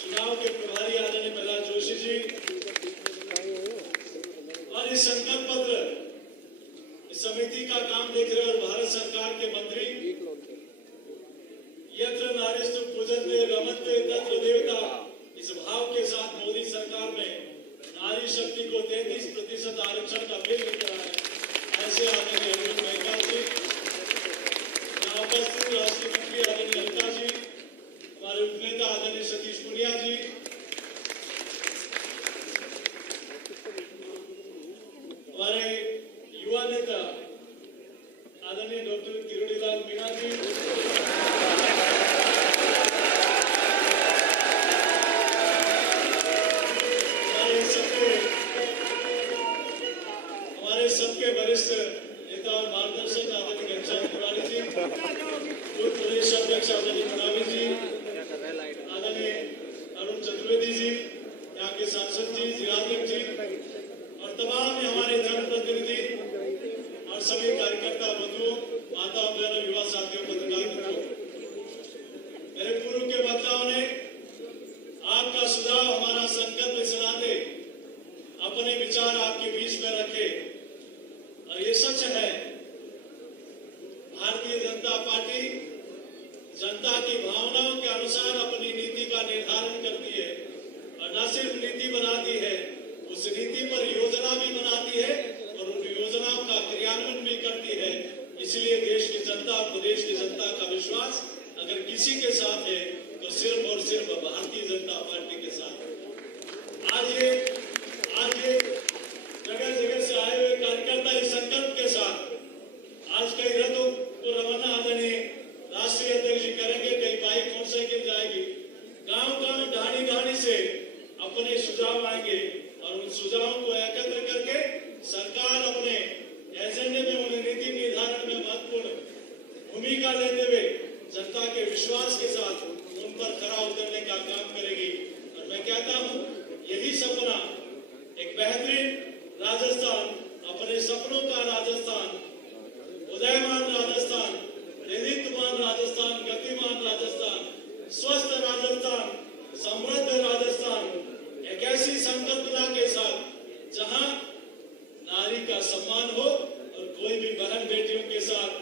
चुनाव के प्रभारी आदरणीय प्रहलाद जोशी जी, और इस संकल्प पत्र इस समिति का काम देख रहे और भारत सरकार के मंत्री, यत्र नारीस्तु पूजन्ते रमन्ते तत्र देवता, इस भाव के साथ मोदी सरकार ने नारी शक्ति को 33% आरक्षण का बिल लेकर आए। ऐसे आदरणीय अर्जुन मेहता जी, यहाँ उपस्थित राष्ट्रीय मंत्री आदरणीय ललिता जी, हमारे उपनेता आदरणीय सतीश पुनिया जी, हमारे युवा नेता आदरणीय डॉक्टर किरोड़ीलाल मीणा जी, सबके वरिष्ठ नेता और मार्गदर्शक आदरणीय घनश्याम तिवारी जी, पूर्व प्रदेश अध्यक्ष आदरणीय मुनावी जी, आदरणीय अरुण चतुर्वेदी जी, यहाँ के सांसद जी, जिलाध्यक्ष जी, और तमाम हमारे जनप्रतिनिधि और सभी कार्यकर्ता बंधुओं, माताओं, बहनों, युवा साथियों, पत्रकार मित्रों, मेरे पूर्व के वक्ताओं ने आपका सुझाव, हमारा संकल्प इस नाते अपने विचार आपके बीच में रखे। और ये सच है, भारतीय जनता पार्टी जनता की भावनाओं के अनुसार अपनी नीति का निर्धारण करती है, और न सिर्फ नीति बनाती है, उस नीति पर योजना भी बनाती है और उन योजनाओं का क्रियान्वयन भी करती है। इसलिए देश की जनता, प्रदेश की जनता का विश्वास अगर किसी के साथ है तो सिर्फ और सिर्फ भारतीय जनता पार्टी के साथ। आज ये जगह जगह से आए हुए कार्यकर्ता इस संकल्प के साथ आज कई रथों को रवाना आदरणीय राष्ट्रीय अध्यक्ष जी करेंगे, कई बाइक मोटरसाइकिल जाएगी, गांव-गांव, ढाणी-ढाणी से अपने सुझाव आएंगे और उन सुझावों को एकत्र करके सरकार अपने एजेंडे में उन्हें नीति निर्धारण में महत्वपूर्ण भूमिका लेते हुए जनता के विश्वास के साथ उन पर खरा उतरने का काम करेगी। और मैं कहता हूँ, यही सपना एक बेहतरीन राजस्थान, अपने सपनों का राजस्थान, उदयमान राजस्थान, नेतृत्वमान राजस्थान, गतिमान राजस्थान, स्वस्थ राजस्थान, समृद्ध राजस्थान, एक ऐसी संकल्पना के साथ जहां नारी का सम्मान हो और कोई भी बहन बेटियों के साथ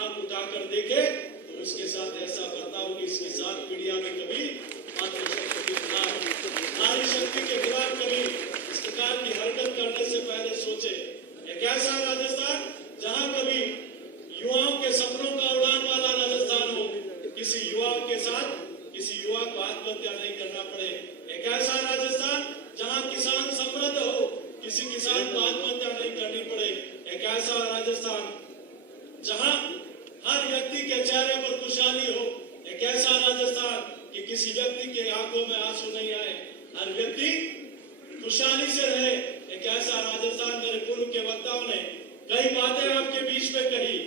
आंख उठाकर देखे तो उसके साथ ऐसा बर्ताव कि इसके साथ पीढ़िया में कभी मातृशक्ति के खिलाफ, नारी शक्ति के खिलाफ कभी इस प्रकार की हरकत करने से पहले सोचे। एक ऐसा राजस्थान जहां कभी युवाओं के सपनों का उड़ान वाला राजस्थान हो, किसी युवा के साथ किसी युवा को आत्महत्या नहीं करना पड़े। एक ऐसा राजस्थान जहां किसान समृद्ध हो, किसी किसान को आत्महत्या नहीं करनी पड़े। एक ऐसा राजस्थान जहां हर व्यक्ति के चेहरे पर खुशहाली हो। एक ऐसा राजस्थान कि किसी व्यक्ति के आंखों में आंसू नहीं आए, हर व्यक्ति खुशहाली से रहे। एक ऐसा राजस्थान, मेरे पूर्व के वक्ताओं ने कई बातें आपके बीच में कही।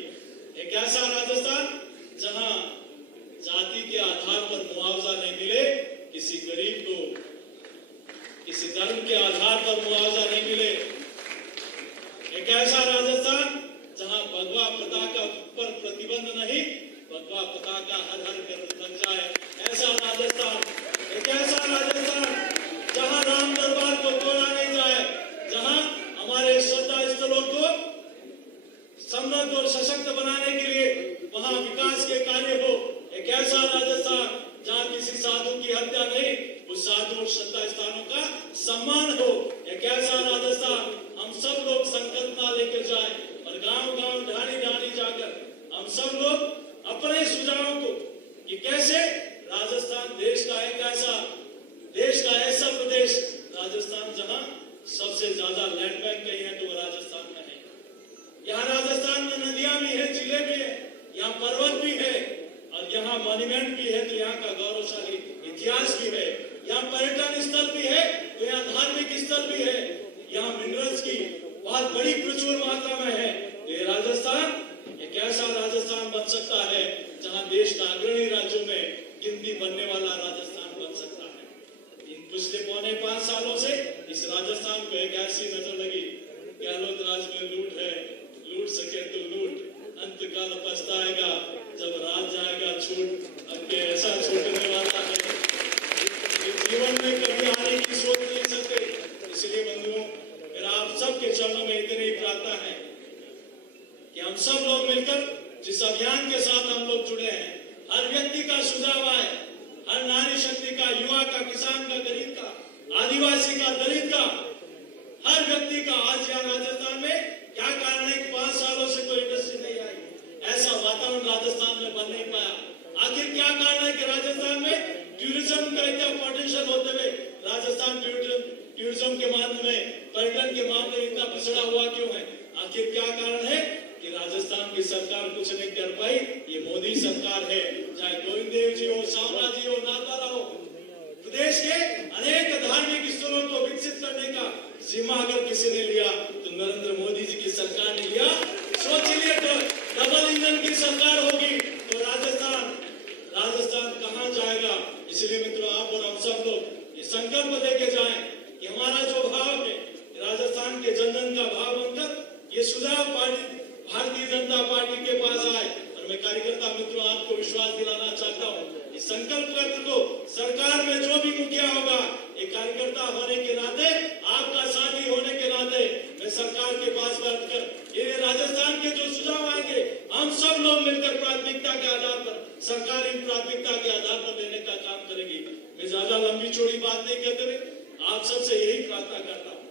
एक ऐसा राजस्थान जहां जाति के आधार पर मुआवजा नहीं मिले, किसी गरीब को किसी धर्म के आधार पर मुआवजा नहीं मिले। एक ऐसा राजस्थान जहां भगवा पताका पर प्रतिबंध नहीं, भगवा पताका हर हर कर लग जाए, ऐसा राजस्थान। एक ऐसा राजस्थान जहां राम दरबार को तोड़ा नहीं जाए, जहां हमारे श्रद्धा स्थलों को समृद्ध और सशक्त बनाने के लिए वहां विकास के कार्य हो। एक ऐसा राजस्थान जहां किसी साधु की हत्या नहीं, उस साधु और श्रद्धा स्थानों का सम्मान हो। एक ऐसा राजस्थान हम सब लोग संकल्पना लेकर जाए और गांव-गांव, ढाणी-ढाणी जाकर हम सब लोग अपने सुझावों को कि कैसे राजस्थान देश का एक ऐसा लैंड बैंक कहीं है तो वो राजस्थान में है। यहाँ राजस्थान में नदियां भी है, जिले भी है, यहाँ पर्वत भी है और यहाँ मॉन्यूमेंट भी है, तो यहाँ का गौरवशाली इतिहास भी है। यहाँ पर्यटन स्थल भी है तो यहाँ धार्मिक स्थल भी है। यहाँ मिनरल्स की बहुत बड़ी प्रचुर मात्रा में है। तो ये राजस्थान एक ऐसा राजस्थान बन सकता है जहाँ देश का अग्रणी राज्यों में गिनती बनने वाला राजस्थान बन सकता है। इन पिछले 4.5 सालों से इस राजस्थान को एक ऐसी नजर लगी, गहलोत राज में लूट है, लूट सके तो लूट, अंतकाल पछताएगा जब राज जाएगा छूट। अब के ऐसा छूटने वाला है जीवन में कभी आने की सोच नहीं सकते। इसलिए बंधुओं, मेरा आप सबके चरणों में इतनी ही प्रार्थना है कि हम सब लोग मिलकर जिस अभियान के साथ हम लोग जुड़े हैं, हर व्यक्ति का सुझाव आए, हर नारी शक्ति का, युवा का, किसान का, गरीब का, आदिवासी का, दलित का, हर व्यक्ति का। आज यहाँ राजस्थान में क्या कारण है कि 5 सालों से कोई इंडस्ट्री नहीं आई, ऐसा वातावरण राजस्थान में बन नहीं पाया। आखिर क्या कारण है कि राजस्थान में टूरिज्म का इतना पोटेंशियल होते हुए राजस्थान टूरिज्म के मामले में, पर्यटन के मामले में इतना पिछड़ा हुआ क्यों है? आखिर क्या कारण है कि राजस्थान की सरकार कुछ नहीं कर पाई? ये मोदी सरकार है, चाहे गोविंद देव जी हो, शामराज जी हो, नाथद्वारा हो। प्रदेश के अनेक धार्मिक स्थलों को विकसित करने का जिम्मा अगर किसी ने लिया तो नरेंद्र मोदी जी की सरकार ने लिया। सोचिए, डबल इंजन की सरकार होगी तो राजस्थान कहां जाएगा? इसलिए मित्रों, आप और हम सब लोग ये संकल्प लेके जाएं कि हमारा जो भाव है राजस्थान के जनजन का भाव बनकर ये सुझाव भारतीय जनता पार्टी के पास आए। और मैं कार्यकर्ता मित्रों आपको विश्वास दिलाना चाहता हूँ, इस संकल्प पत्र को सरकार में जो भी मुखिया होगा, एक कार्यकर्ता होने के नाते, आपका साथी होने के नाते, मैं सरकार के पास बैठकर ये राजस्थान के जो सुझाव आएंगे, हम सब लोग मिलकर प्राथमिकता के आधार पर, सरकार इन प्राथमिकता के आधार पर लेने का काम करेगी। मैं ज्यादा लंबी चौड़ी बात नहीं करते हुए आप सबसे यही प्रार्थना करता हूँ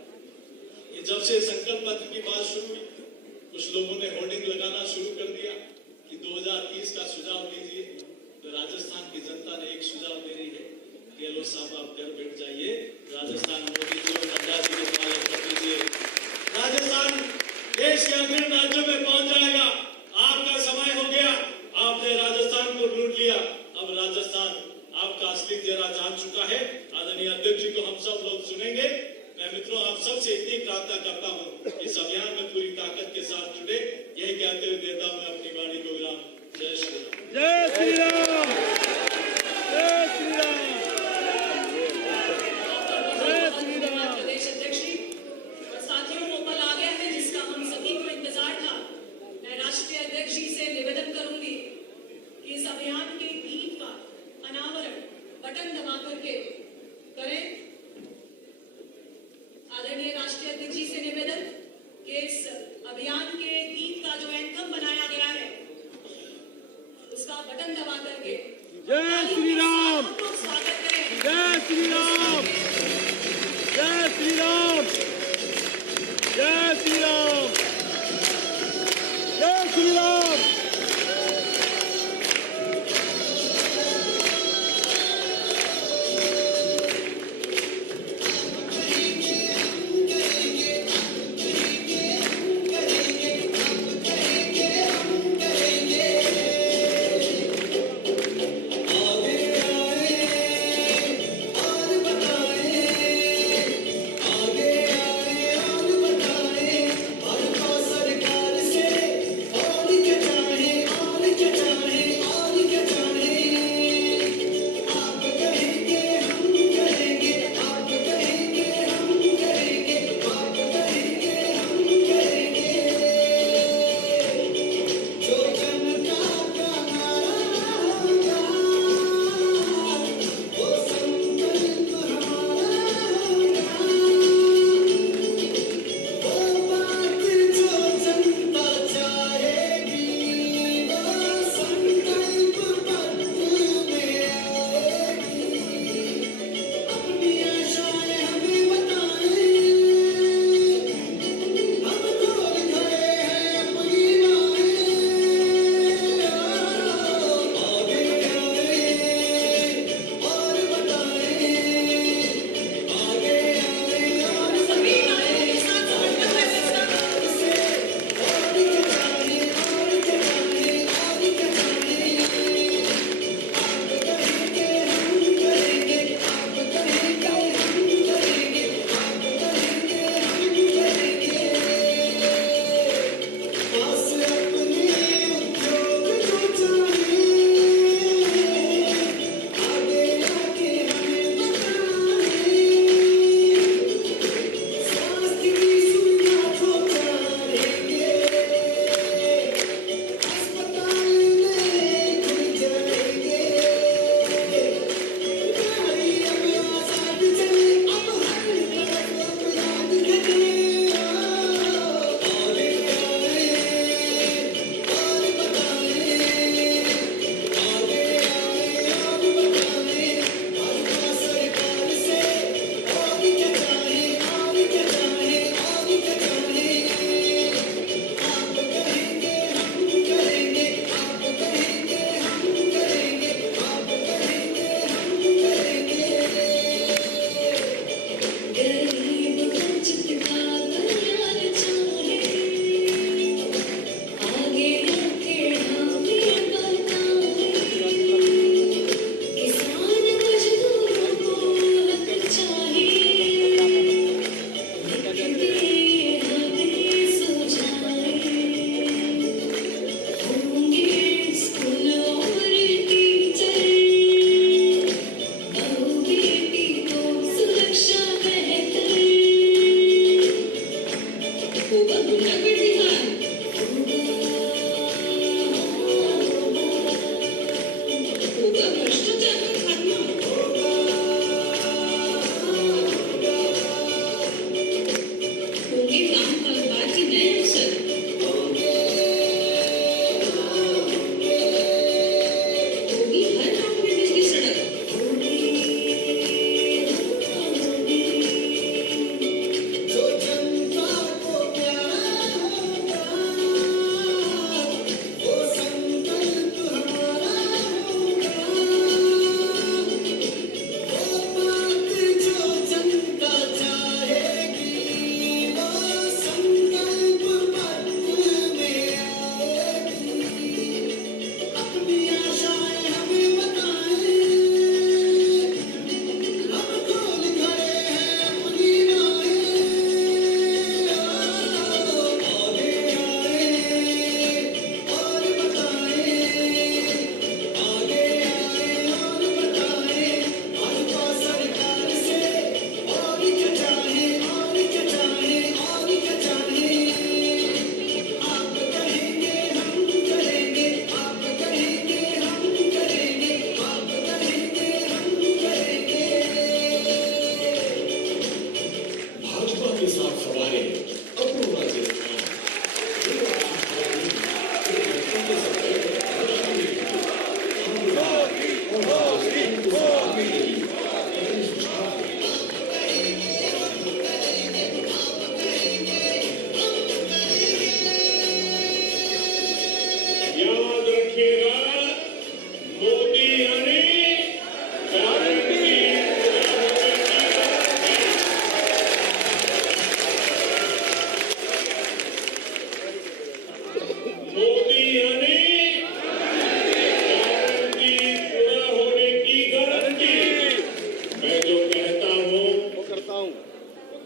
कि जब से संकल्प पत्र की बात शुरू हुई, कुछ लोगों ने होर्डिंग लगाना शुरू कर दिया कि 2030 का सुझाव दीजिए। तो राजस्थान की जनता ने एक सुझाव दे रही है, गहलोत साहब आप घर बैठ जाइए, राजस्थान मोदी जी और नड्डा जी के पालन कर दीजिए, राजस्थान देश के अग्रणी राज्यों में पहुंच जाएगा। आपका समय हो गया, आपने राजस्थान को लूट लिया, अब राजस्थान आपका असली चेहरा जान चुका है। आदरणीय अध्यक्ष जी को हम सब लोग सुनेंगे। मैं मित्रों आप सबसे इतनी प्रार्थना करता हूँ, इस अभियान में पूरी ताकत के साथ जुड़े। यही कहते हुए देता हूँ मैं अपनी वाणी को विराम। जय श्री राम। जय श्री राम। जय श्री राम। धन्यवाद प्रदेश अध्यक्ष जी। और साथियों, वो पल आ गया है जिसका हम सभी को इंतजार था। मैं राष्ट्रीय अध्यक्ष जी से निवेदन करूंगी कि इस अभियान के गीत का अनावरण बटन दबा करके करें। आदरणीय राष्ट्रीय अध्यक्ष जी से निवेदन कि इस अभियान के गीत का जो एंथम बनाया गया है उसका बटन दबा करके जय श्री राम।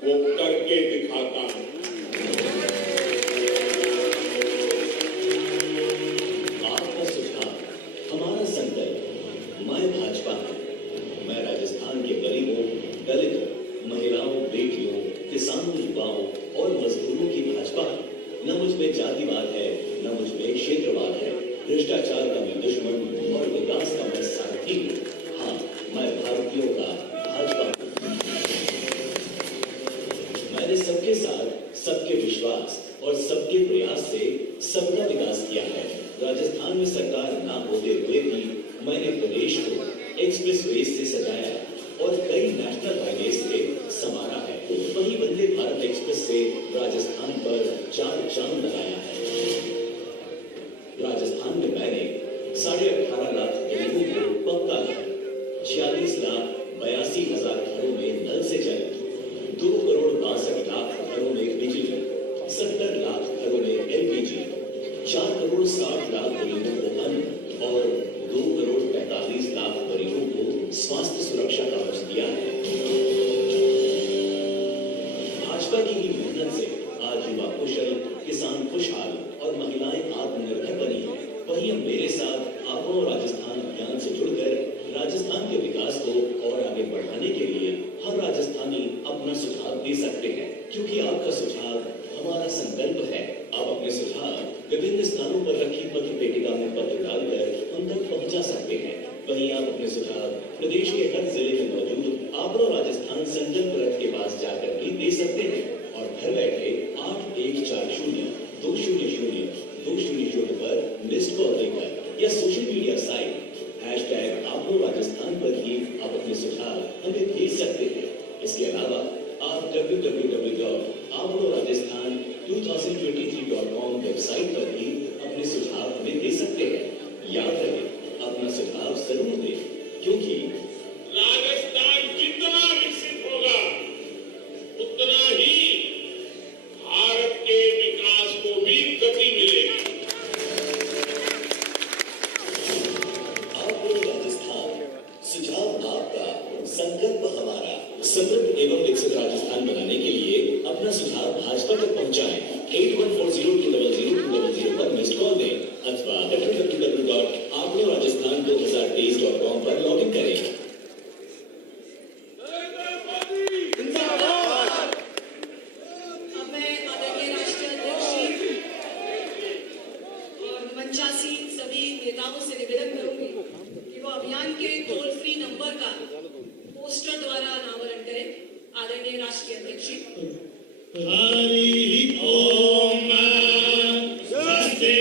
वो करके दिखाता हूं। आपका सुझाव, हमारा संकल्प। मैं भाजपा हूं। मैं राजस्थान के गरीबों, दलितों, महिलाओं, बेटियों, किसानों, युवाओं और मजदूरों की भाजपा हूं। न मुझ में जातिवाद है, न मुझ में क्षेत्रवाद है। भ्रष्टाचार का मैं दुश्मन और विकास का मैं सारथी हूं। हाँ, मैं भारतीयों का भाजपा हूं। मैंने सबके साथ, सबके विश्वास और सबके प्रयास से सबका विकास किया है। राजस्थान में सरकार ना होते हुए भी मैंने प्रदेश को एक्सप्रेसवे से सजाया और कई नेशनल हाईवे से संवारा है। वही वंदे भारत एक्सप्रेस से राजस्थान पर 4 चांद लगाया है। राजस्थान में मैंने 18.5 लाख गरीबों को पक्का घर, 46,82,000 घरों में नल से जल, 2 करोड़ 62 लाख घरों में बिजली, 70 लाख घरों में LPG, 4 करोड़ 60 लाख गरीबों को अन्न और 2 करोड़ 45 लाख गरीबों को स्वास्थ्य सुरक्षा कवच दिया है। भाजपा की ही मेहनत से आज युवा कुशल, किसान खुशहाल और महिलाएं आत्मनिर्भर बनी है। वहीं अब मेरे साथ आपको राजस्थान अभियान से जुड़कर राजस्थान के विकास को और आगे बढ़ाने के लिए हर राजस्थानी अपना सुझाव दे सकते हैं, क्योंकि आपका सुझाव हमारा संकल्प है। आप अपने सुझाव विभिन्न स्थानों पर रखी पत्र पेटिका में पत्र डालकर उन तक पहुंचा सकते हैं। वहीं आप अपने सुझाव प्रदेश के हर जिले में मौजूद आपरो राजस्थान संकल्प रथ के पास जाकर भी दे सकते हैं और घर बैठे 8140-200-200 पर मिस्ड कॉल देकर या सोशल मीडिया साइट #आपरो राजस्थान पर भी आप अपने सुझाव हमें भेज सकते हैं। इसके अलावा आप www.aproRajasthan2023.com वेबसाइट पर भी अपने सुझाव हमें दे सकते हैं। याद रहे, अपना सुझाव जरूर दें, क्योंकि राजस्थान जितना विकसित होगा उतना ही भारत के विकास को भी गति मिलेगी। आपरो राजस्थान, सुझाव आपका, संकल्प हमारा। समृद्ध एवं विकसित राजस्थान बनाने के लिए अपना सुझाव भाजपा तक पहुंचाएं। 8140200200 पर मिस्ड कॉल दें अथवा www.aproRajasthan2023.com पर लॉगिन करें। अब मैं आदरणीय राष्ट्रीय अध्यक्ष जी और मंचासी सभी नेताओं से निवेदन करूंगी कि वो अभियान के टोल फ्री नंबर का पोस्टर द्वारा अनावरण करें। आदरणीय राष्ट्रीय अध्यक्ष जी। हरि ओम स्वस्ति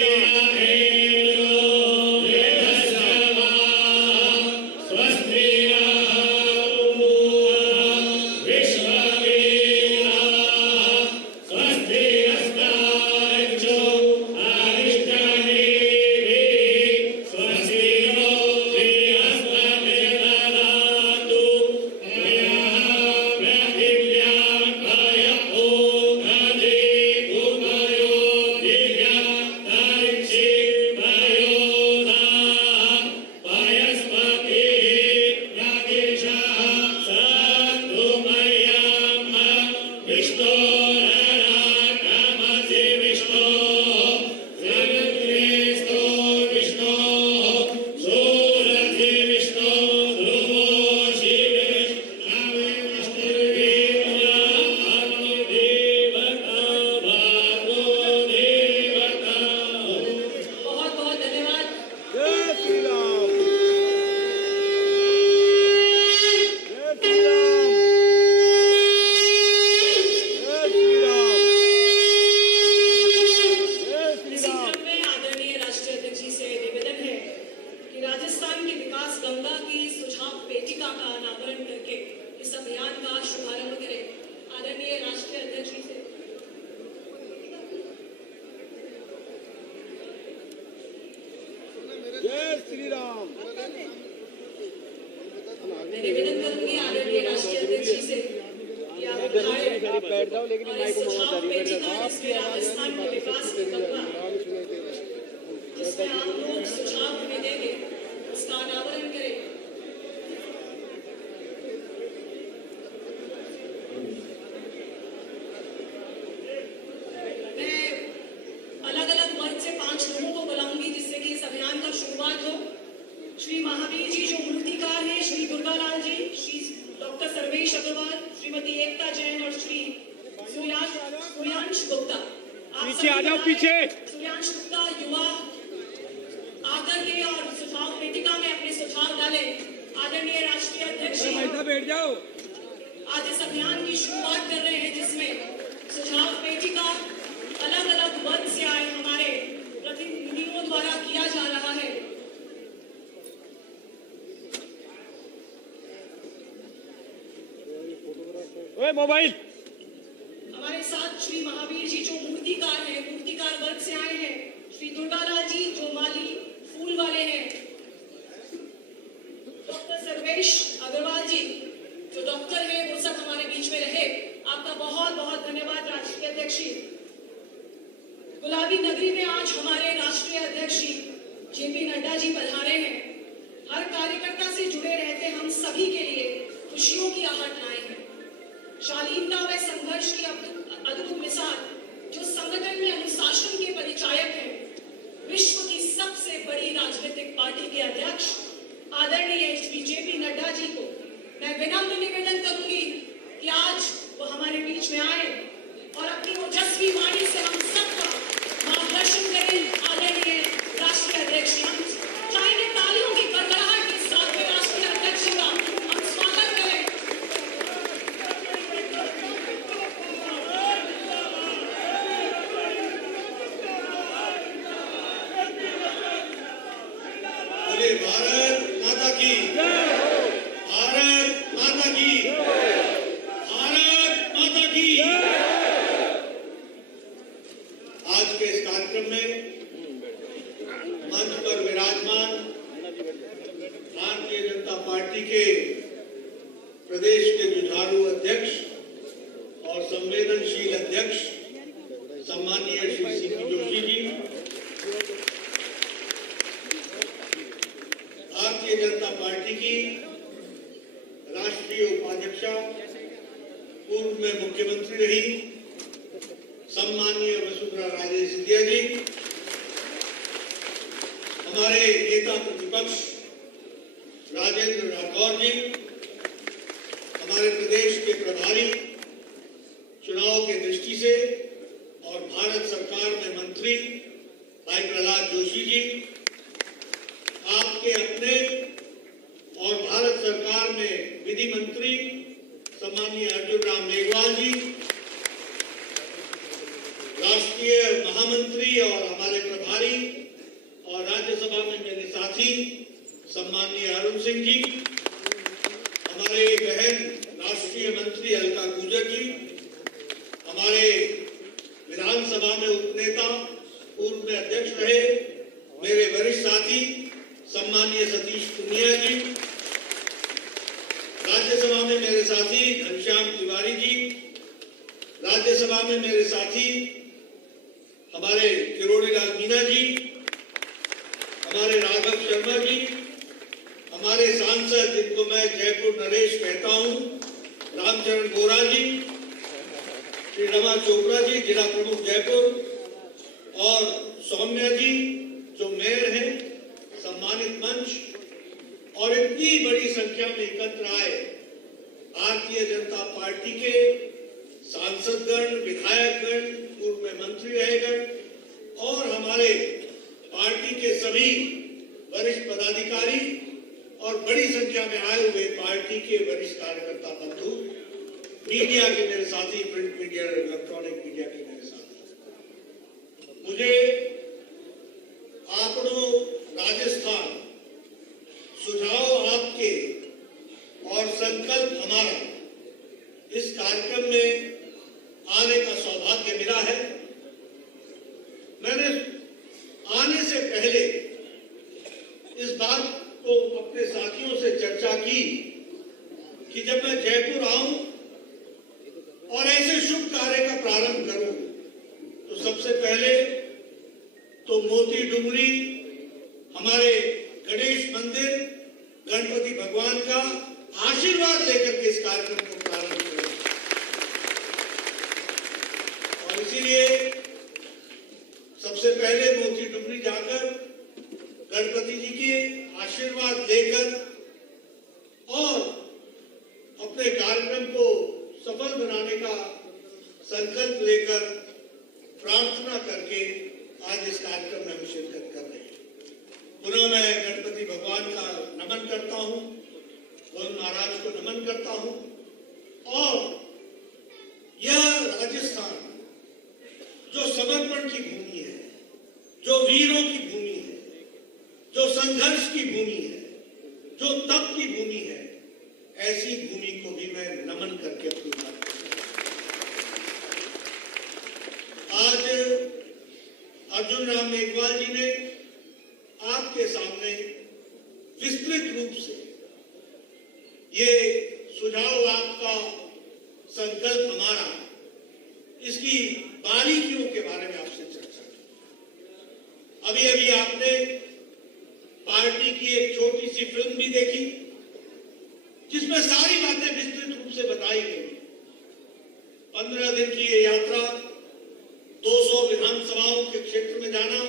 मैं निवेदन करूंगी आदरणीय राष्ट्रीय अध्यक्ष जी से कि आप बैठ जाओ, लेकिन माइक को सुझाव पेटिका जिसमें राजस्थान के विकास की गंगा जिसमें आप लोग सुझाव हमें देंगे उसका अनावरण करें। जैन और श्री सूर्यांश गुप्ता। पीछे आ जाओ, पीछे। सूर्यांश गुप्ता युवा आकर के और सुझाव पेटिका में अपने सुझाव डाले। आदरणीय राष्ट्रीय अध्यक्ष बैठ जाओ। आज इस अभियान की शुरुआत कर रहे हैं जिसमें सुझाव पेटिका अलग अलग वर्ग से आए हमारे प्रतिनिधियों द्वारा किया जा रहा है। ओए मोबाइल। हमारे साथ श्री महावीर जी जो मूर्तिकार हैं, मूर्तिकार वर्ग से आए हैं। श्री दुर्गालाल जी जो माली फूल वाले हैं। डॉक्टर सर्वेश अग्रवाल जी जो डॉक्टर हैं, वो सब हमारे बीच में रहे। आपका बहुत बहुत धन्यवाद राष्ट्रीय अध्यक्ष जी। गुलाबी नगरी में आज हमारे राष्ट्रीय अध्यक्ष जेपी नड्डा जी पधारे हैं। हर कार्यकर्ता से जुड़े रहते हम सभी के लिए खुशियों की आहट लाए हैं। शालीनता व संघर्ष की अद्भुत मिसाल जो संगठन में अनुशासन के परिचायक हैं। विश्व की सबसे बड़ी राजनीतिक पार्टी के अध्यक्ष आदरणीय श्री जेपी नड्डा जी को मैं विनम्र निवेदन करूंगी कि आज वो हमारे बीच में आए और अपनी ओजस्वी वाणी से हम सबका मार्गदर्शन करें। आदरणीय राष्ट्रीय अध्यक्ष जी, हम चाहेंगे तालियों की गड़गड़ाहट के साथ में राष्ट्रीय अध्यक्ष जी का हम स्वागत करें। बोले भारत माता की, भारत माता की, भारत माता की। आज के इस कार्यक्रम में मंच पर विराजमान भारतीय जनता पार्टी के प्रदेश के जुझारू अध्यक्ष और संवेदनशील अध्यक्ष सम्माननीय श्री सीपी जोशी जी, भारतीय जनता पार्टी की राष्ट्रीय उपाध्यक्षा, पूर्व में मुख्यमंत्री रही सम्माननीय वसुंधरा राजे सिंधिया जी, हमारे नेता प्रतिपक्ष राजेंद्र राठौर जी, हमारे प्रदेश के प्रभारी चुनाव के दृष्टि से और भारत सरकार में मंत्री भाई प्रहलाद जोशी जी, आपके अपने और भारत सरकार में विधि मंत्री सम्माननीय अर्जुन राम मेघवाल जी, राष्ट्रीय महामंत्री और हमारे प्रभारी और राज्यसभा में मेरे साथी सम्माननीय अरुण सिंह जी, हमारे बहन राष्ट्रीय मंत्री अलका गुर्जर जी, हमारे विधानसभा में उपनेता पूर्व में अध्यक्ष रहे मेरे वरिष्ठ साथी सम्माननीय सतीश पुनिया जी, राज्यसभा में मेरे साथी घनश्याम तिवारी जी, राज्यसभा में मेरे साथी हमारे किरोड़ी लाल मीणा जी, हमारे राघव शर्मा जी, हमारे सांसद जिनको मैं जयपुर नरेश कहता हूं, रामचरण बोरा जी, श्री रमा चोपड़ा जी जिला प्रमुख जयपुर और सौम्या जी जो मेयर हैं, सम्मानित मंच और इतनी बड़ी संख्या में एकत्र आए भारतीय जनता पार्टी के सांसदगण, विधायकगण, पूर्व में मंत्री रहेगण और हमारे पार्टी के सभी वरिष्ठ पदाधिकारी और बड़ी संख्या में आए हुए पार्टी के वरिष्ठ कार्यकर्ता बंधु, मीडिया के मेरे साथी, प्रिंट मीडिया और इलेक्ट्रॉनिक मीडिया के मेरे साथी, मुझे आपको राजस्थान सुझाव आपके और संकल्प हमारा इस कार्यक्रम में आने का सौभाग्य मिला है। मैंने आने से पहले इस बात को अपने साथियों से चर्चा की कि जब मैं जयपुर आऊं और ऐसे शुभ कार्य का प्रारंभ करूं तो सबसे पहले तो मोती डुंगरी हमारे गणेश मंदिर गणपति भगवान का आशीर्वाद लेकर के इस कार्यक्रम को प्रारंभ करें और इसीलिए सबसे पहले मोती डुंगरी जाकर गणपति जी के आशीर्वाद लेकर और अपने कार्यक्रम को सफल बनाने संकल्प लेकर प्रार्थना करके आज इस कार्यक्रम में हम शिरकत कर रहे हैं। पुनः मैं गणपति भगवान का नमन करता हूं, गोविंद महाराज को नमन करता हूं और यह राजस्थान जो समर्पण की भूमि है, जो वीरों की भूमि है, जो संघर्ष की भूमि है, जो तप की भूमि है, ऐसी भूमि को भी मैं नमन करके अपनी बात करता हूं। आज अर्जुन राम मेघवाल जी ने आपके सामने विस्तृत रूप से ये सुझाव, आपका संकल्प, हमारा, इसकी बारीकियों के बारे में आपसे चर्चा की। अभी अभी आपने पार्टी की एक छोटी सी फिल्म भी देखी जिसमें सारी बातें विस्तृत रूप से बताई गई। 15 दिन की ये यात्रा, 200 विधानसभाओं के क्षेत्र में जाना,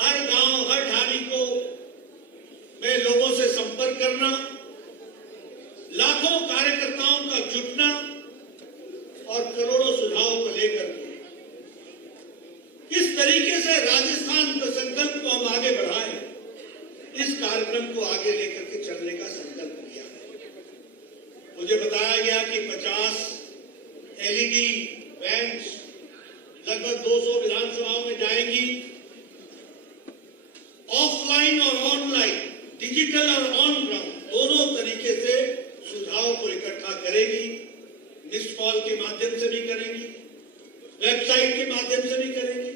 हर गांव, हर ढाणी को में लोगों से संपर्क करना, लाखों कार्यकर्ताओं का जुटना और करोड़ों सुझावों को लेकर के किस तरीके से राजस्थान के संकल्प को हम आगे बढ़ाएं, इस कार्यक्रम को आगे लेकर के चलने का संकल्प किया है। मुझे बताया गया कि 50 LED वैन्स लगभग 200 विधानसभाओं में जाएंगी। ऑफलाइन और ऑनलाइन, डिजिटल और ऑन ग्राउंड, दोनों तरीके से सुझाव को इकट्ठा करेगी। मिस्ड कॉल के माध्यम से भी करेंगी, वेबसाइट के माध्यम से भी करेंगी।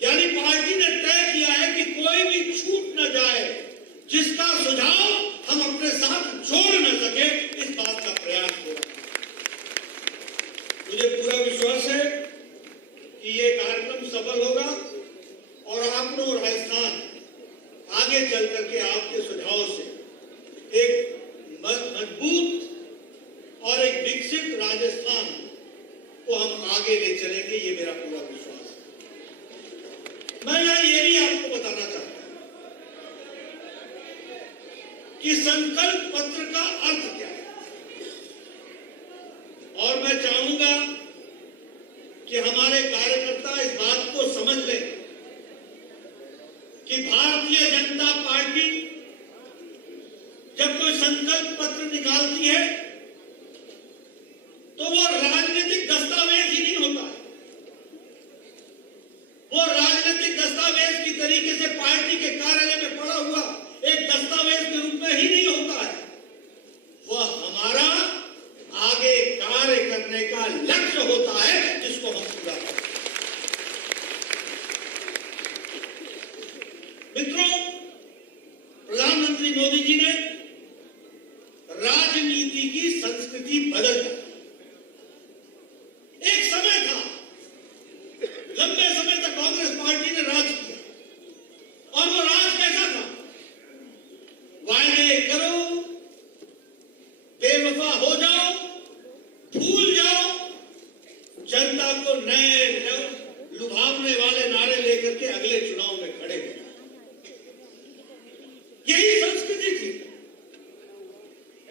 यानी पार्टी ने तय किया है कि कोई भी छूट न जाए, जिसका सुझाव हम अपने साथ जोड़ न सके, इस बात का प्रयास हो रहा है। मुझे पूरा विश्वास है कि ये कार्यक्रम सफल होगा और आप लोग राजस्थान आगे चल करके आपके सुझाव से एक मजबूत और एक विकसित राजस्थान को हम आगे ले चलेंगे, ये मेरा पूरा विश्वास है। मैं यहां ये भी आपको बताना चाहता हूं कि संकल्प पत्र का अर्थ क्या है, और मैं चाहूंगा कि हमारे कार्यकर्ता इस बात को समझ लें कि भारतीय जनता पार्टी जब कोई संकल्प पत्र निकालती है तो वो राजनीतिक दस्तावेज ही नहीं होता है। वो राजनीतिक दस्तावेज की तरीके से पार्टी के कार्यालय में पड़ा हुआ एक दस्तावेज के रूप में ही नहीं होता है। वह हमारा आगे कार्य करने का लक्ष्य होता है, जिसको हम पूरा करते हैं। मित्रों, प्रधानमंत्री मोदी जी ने राजनीति की संस्कृति बदल दी। एक समय था, लंबे समय तक कांग्रेस पार्टी ने राज किया, और वो राज कैसा था? वायदे करो, बेवफा हो जाओ, भूल जाओ, जनता को नए लुभावने वाले नारे लेकर के अगले चुनाव में खड़े हो। यही संस्कृति थी।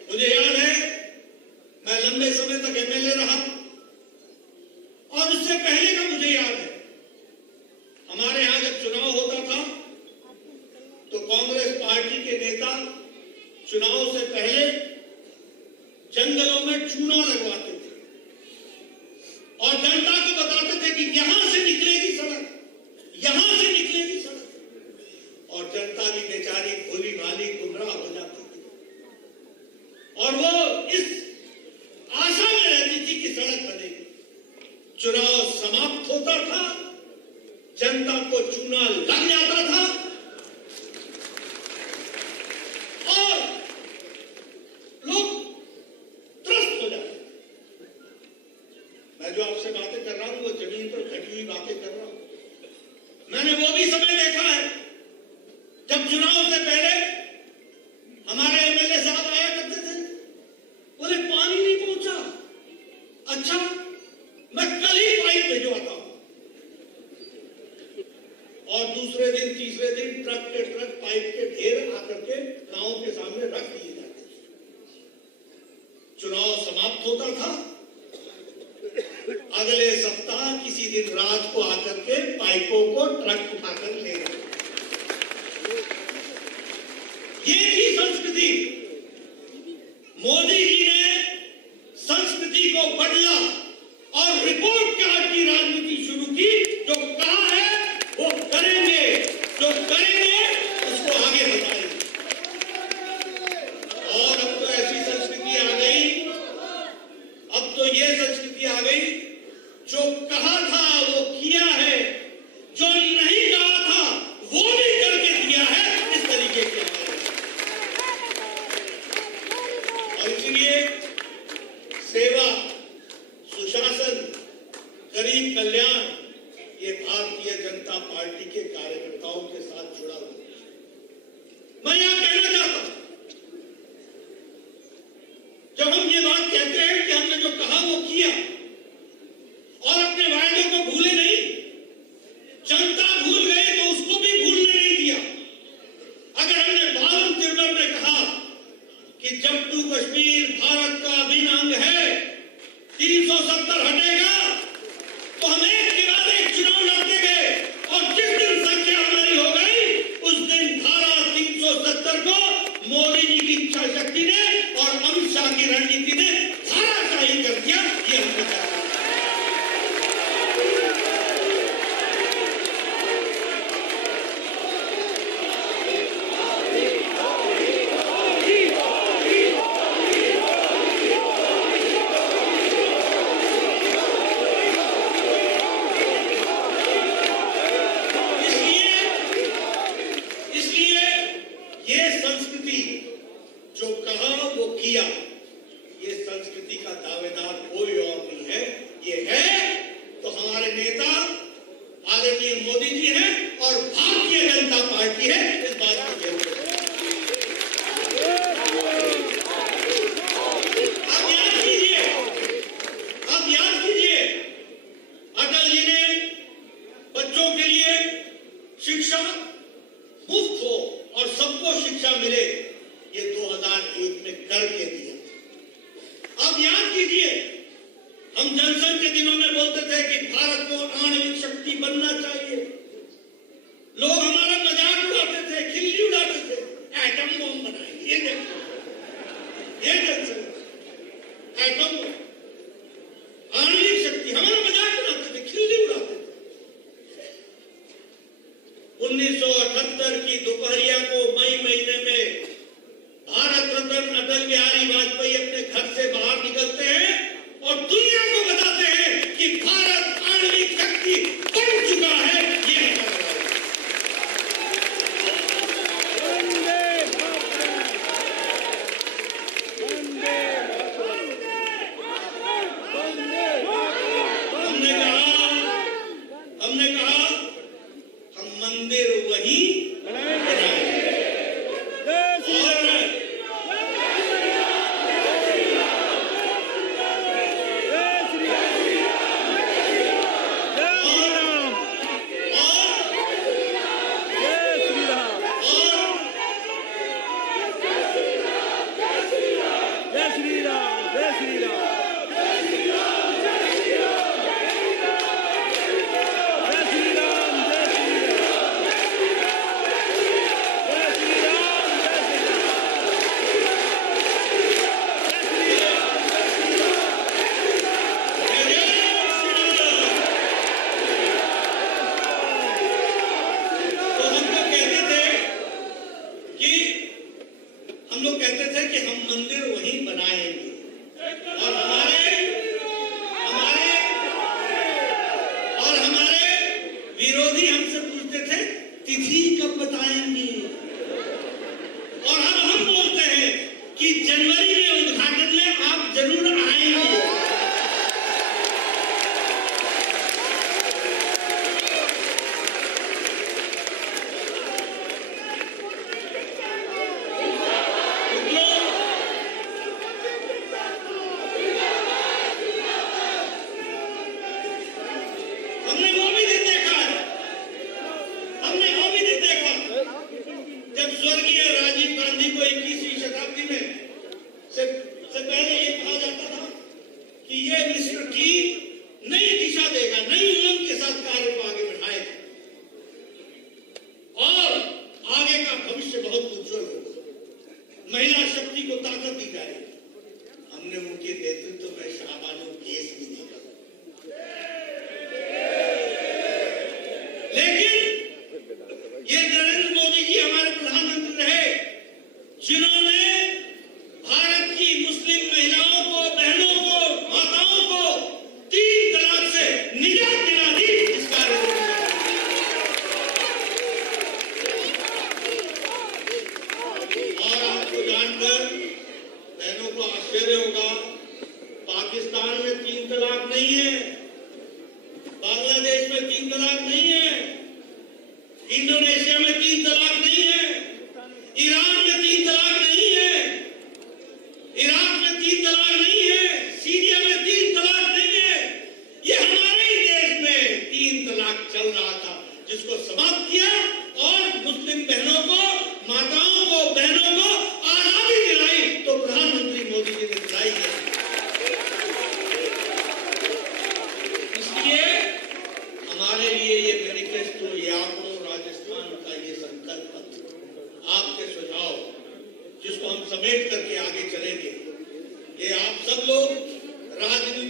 मुझे याद है, मैं लंबे समय तक MLA रहा, और उससे पहले का मुझे याद है, हमारे यहां जब चुनाव होता था तो कांग्रेस पार्टी के नेता चुनाव से पहले जंगलों में चूना लगवाते थे और जनता को बताते थे कि यहां से निकलेगी सड़क, यहां से निकलेगी सड़क, और जनता भी बेचारी भोली भाली गुमराह हो जाती थी, और वो इस आशा में रहती थी कि सड़क बनेगी। चुनाव समाप्त होता था, जनता को चूना लग जाता था, और लोग त्रस्त हो जाते। मैं जो आपसे बातें कर रहा हूं वो जमीन पर घटी हुई बातें कर रहा हूं। मैंने वो भी समय देखा है जब चुनाव से पहले हमारे MLA साहब आया करते थे, बोले पानी नहीं पहुंचा, अच्छा मैं कल ही पाइप भिजवाता हूं, और दूसरे दिन तीसरे दिन ट्रक के ट्रक पाइप के ढेर आकर के गांव के सामने रख दिए जाते। चुनाव समाप्त होता था, अगले सप्ताह किसी दिन रात को आकर के पाइपों को ट्रक उठाकर ले गए। ये थी संस्कृति। मोदी जी ने संस्कृति को बदला और रिपोर्ट कार्ड की राजनीति शुरू की। जो कहा है वो करेंगे, जो करेंगे उसको आगे बताएंगे। और अब तो ऐसी संस्कृति आ गई, अब तो ये संस्कृति आ गई, जो कहा था वो किया है, जो नहीं कहा था वो भी करके दिया है, इस तरीके के। और इसलिए सेवा, सुशासन, गरीब कल्याण ये भारतीय जनता पार्टी के कार्यकर्ताओं के साथ जुड़ा हुआ है। मैं यहां कहना चाहता हूं, जब हम ये बात कहते हैं कि हमने जो कहा वो किया और अपने वायदों को भूले नहीं, जनता भूल गए तो उसको भी भूलने नहीं दिया। अगर हमने 52 में कहा कि जम्मू कश्मीर भारत का अभिन्न अंग है, 370 हटेगा, तो हम एक के बाद एक चुनाव लड़ते गए और जिस दिन संख्या हमारी हो गई उस दिन धारा 370 को मोदी जी की इच्छा शक्ति ने और अमित शाह की रणनीति ने धाराशाही कर दिया। ये हमने कहा। जो कहा वो किया, ये संस्कृति का दावेदार कोई और नहीं है। ये है तो हमारे नेता आदरणीय मोदी जी हैं और भारतीय जनता पार्टी है। इस बात की जरूरत है। अब याद कीजिए, अटल जी ने बच्चों के लिए शिक्षा मुफ्त हो और सबको शिक्षा मिले, ये 2001 में करके दिया। अब याद कीजिए, हम जनसंघ के दिनों में बोलते थे कि भारत को आणविक शक्ति बनना चाहिए। लोग हमारा मजाक उड़ाते थे, खिल्ली उड़ाते थे, एटम बम बनाएंगे। ये जनसंघ एटम बम, आणविक शक्ति, हमारा मजाक उड़ाते थे, खिल्ली उड़ाते थे। 1978 की दोपहरिया को मई महीने में भारत रत्न अटल बिहारी वाजपेयी अपने घर से बाहर निकलते हैं और दुनिया को बताते हैं कि भारत आणविक शक्ति बन चुका है। ये हमने कहा हम मंदिर वहीं बनाएंगे।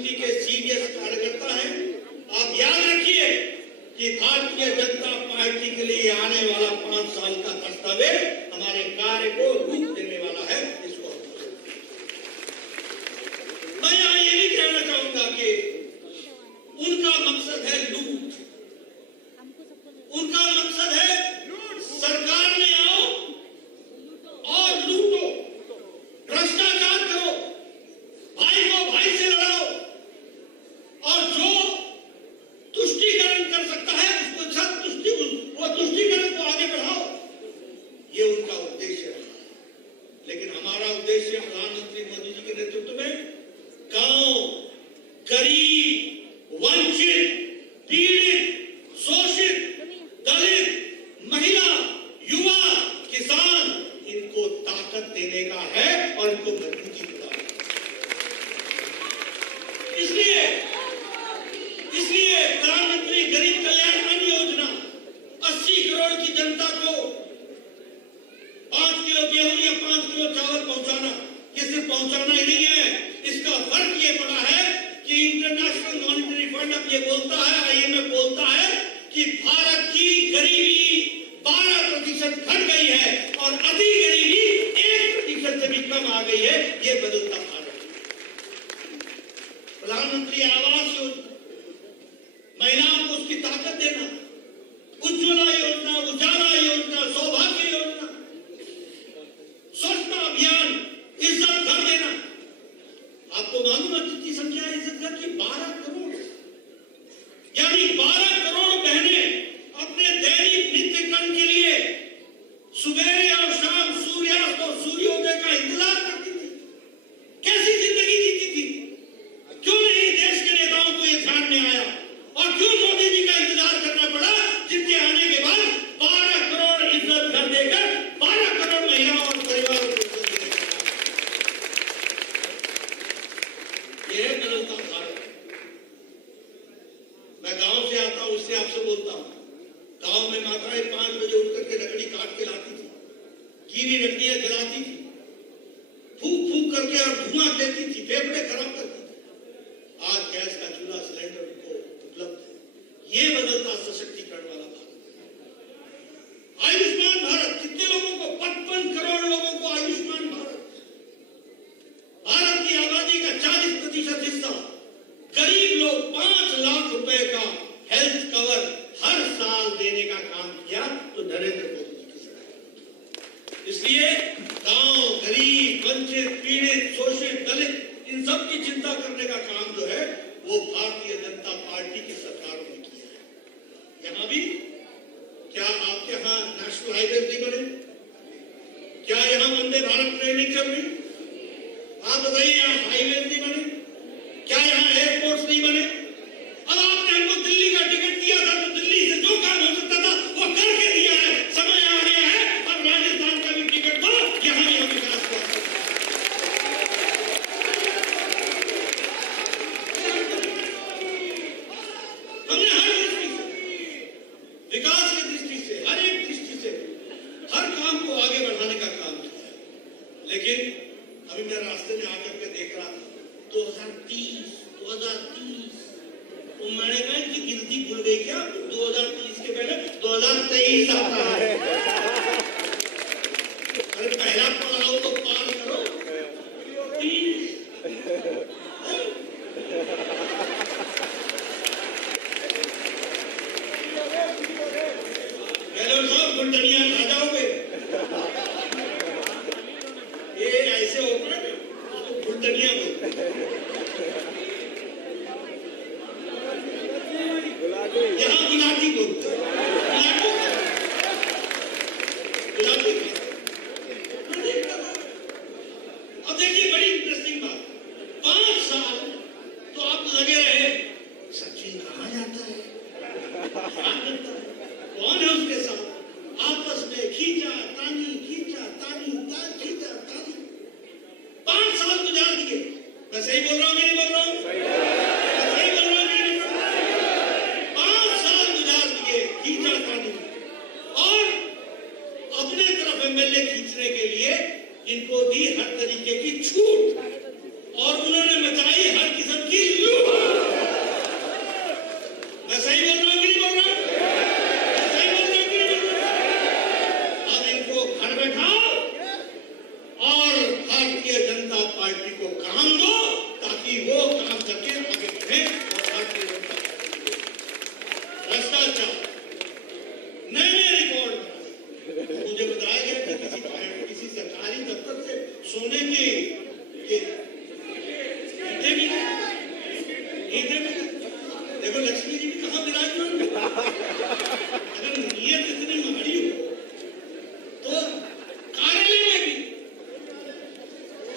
राजनीति के सीरियस कार्यकर्ता हैं। आप याद रखिए कि भारतीय जनता पार्टी के लिए आने वाला 5 साल का दस्तावेज हमारे कार्य को रूप देने वाला है। इसको मैं यहाँ ये भी कहना चाहूंगा कि उनका मकसद है लूट, उनका मकसद है सरकार में आओ और लूटो, भ्रष्टाचार करो, भाई को भाई से लड़ाओ और जो तुष्टीकरण कर सकता है उसको वो तुष्टीकरण को आगे बढ़ाओ। ये उनका उद्देश्य है। लेकिन हमारा उद्देश्य प्रधानमंत्री मोदी जी के नेतृत्व में गांव, गरीब, वंचित, पीड़ित, शोषित, दलित, महिला, युवा, किसान, इनको ताकत देने का है और इनको मजबूती प्रदान करना। इसलिए प्रधानमंत्री गरीब कल्याण अन्न योजना 80 करोड़ की जनता को 5 किलो गेहूं या 5 किलो चावल पहुंचाना, ये सिर्फ पहुंचाना ही नहीं है, इसका फर्क ये पड़ा है कि इंटरनेशनल मॉनिटरी फंड अब ये बोलता है, IMF बोलता है कि भारत की गरीबी 12% घट गई है और अति गरीबी 1% से भी कम आ गई है। ये बदलता भारत। प्रधानमंत्री आवास योजना, महिलाओं को उसकी ताकत देना, उज्ज्वला योजना, उजाला योजना, सौभाग्य योजना, स्वच्छता अभियान, इज्जत घर देना। आपको मालूम है कितनी संख्या है इज्जत घर की? 12 करोड़। यानी 12 करोड़ बहनें अपने दैनिक नित्य कर्म के लिए सुबह और शाम सूर्यास्त और सूर्योदय का इंतजार करती थी। कैसी जिंदगी जीती थी? क्यों नहीं देश के नेताओं को यह ध्यान में आया और क्यों मोदी जी का इंतजार करना पड़ा, जिनके आने के बाद 12 करोड़ इज्जत घर देकर 12 करोड़ महिलाओं और परिवारों को इज्जत देने का। यह बदलता भारत। मैं गांव से आता हूं, इससे आपसे बोलता हूं। गांव में माताएं 5 बजे उठ करके लकड़ी काट के लाती थी, गीली लकड़ियां जलाती थी, फूक फूक करके और धुआं देती थी, फेफड़े खराब करती थी। आज गैस का चूल्हा, सिलेंडर उनको उपलब्ध है। ये बदलता सशक्तिकरण वाला भारत। आयुष्मान भारत, कितने लोगों को? 55 करोड़ लोगों को आयुष्मान भारत। भारत की आबादी का 40% हिस्सा गरीब लोग 5 लाख रुपए का हेल्थ कवर हर साल देने का काम किया तो नरेंद्र मोदी जी की सरकार। इसलिए गांव, गरीब, वंचित, पीड़ित, शोषित, दलित, इन सब की चिंता करने का काम जो है वो भारतीय जनता पार्टी की सरकारों ने किया है। यहां भी क्या आपके यहां नेशनल हाईवे नहीं बने? क्या यहां वंदे भारत ट्रेन नहीं चल रही? आप बताइए, यहां हाईवे नहीं बने? क्या यहां एयरपोर्ट नहीं बने? अब आपने हमको दिल्ली का टिकट दिया था तो दिल्ली से जो काम हो सकता था वो करके दिया है। समय आ गया है अब राजस्थान का भी टिकट दो, यहां भी हम विकास कर सकते हैं। हमने हर दृष्टि से, विकास की दृष्टि से, हर एक दृष्टि से हर काम को आगे बढ़ाने का काम किया है। लेकिन अभी मैं रास्ते में आकर के देख रहा था 2030 तो मैंने कहा कि गिनती भूल गई क्या? 2030 के पहले 2023 आता है। अरे पहला पड़ाव तो पार करो। 30 पहले साहब गुंडनिया खा जाओगे। ये ऐसे होता है उसको गुंडनिया बोलते। यहाँ गुलाटी बोलते हैं। देखो लक्ष्मी जी भी कहाँ विराजमान है। अगर नीयत इतनी माड़ी हो तो कार्यालय में भी,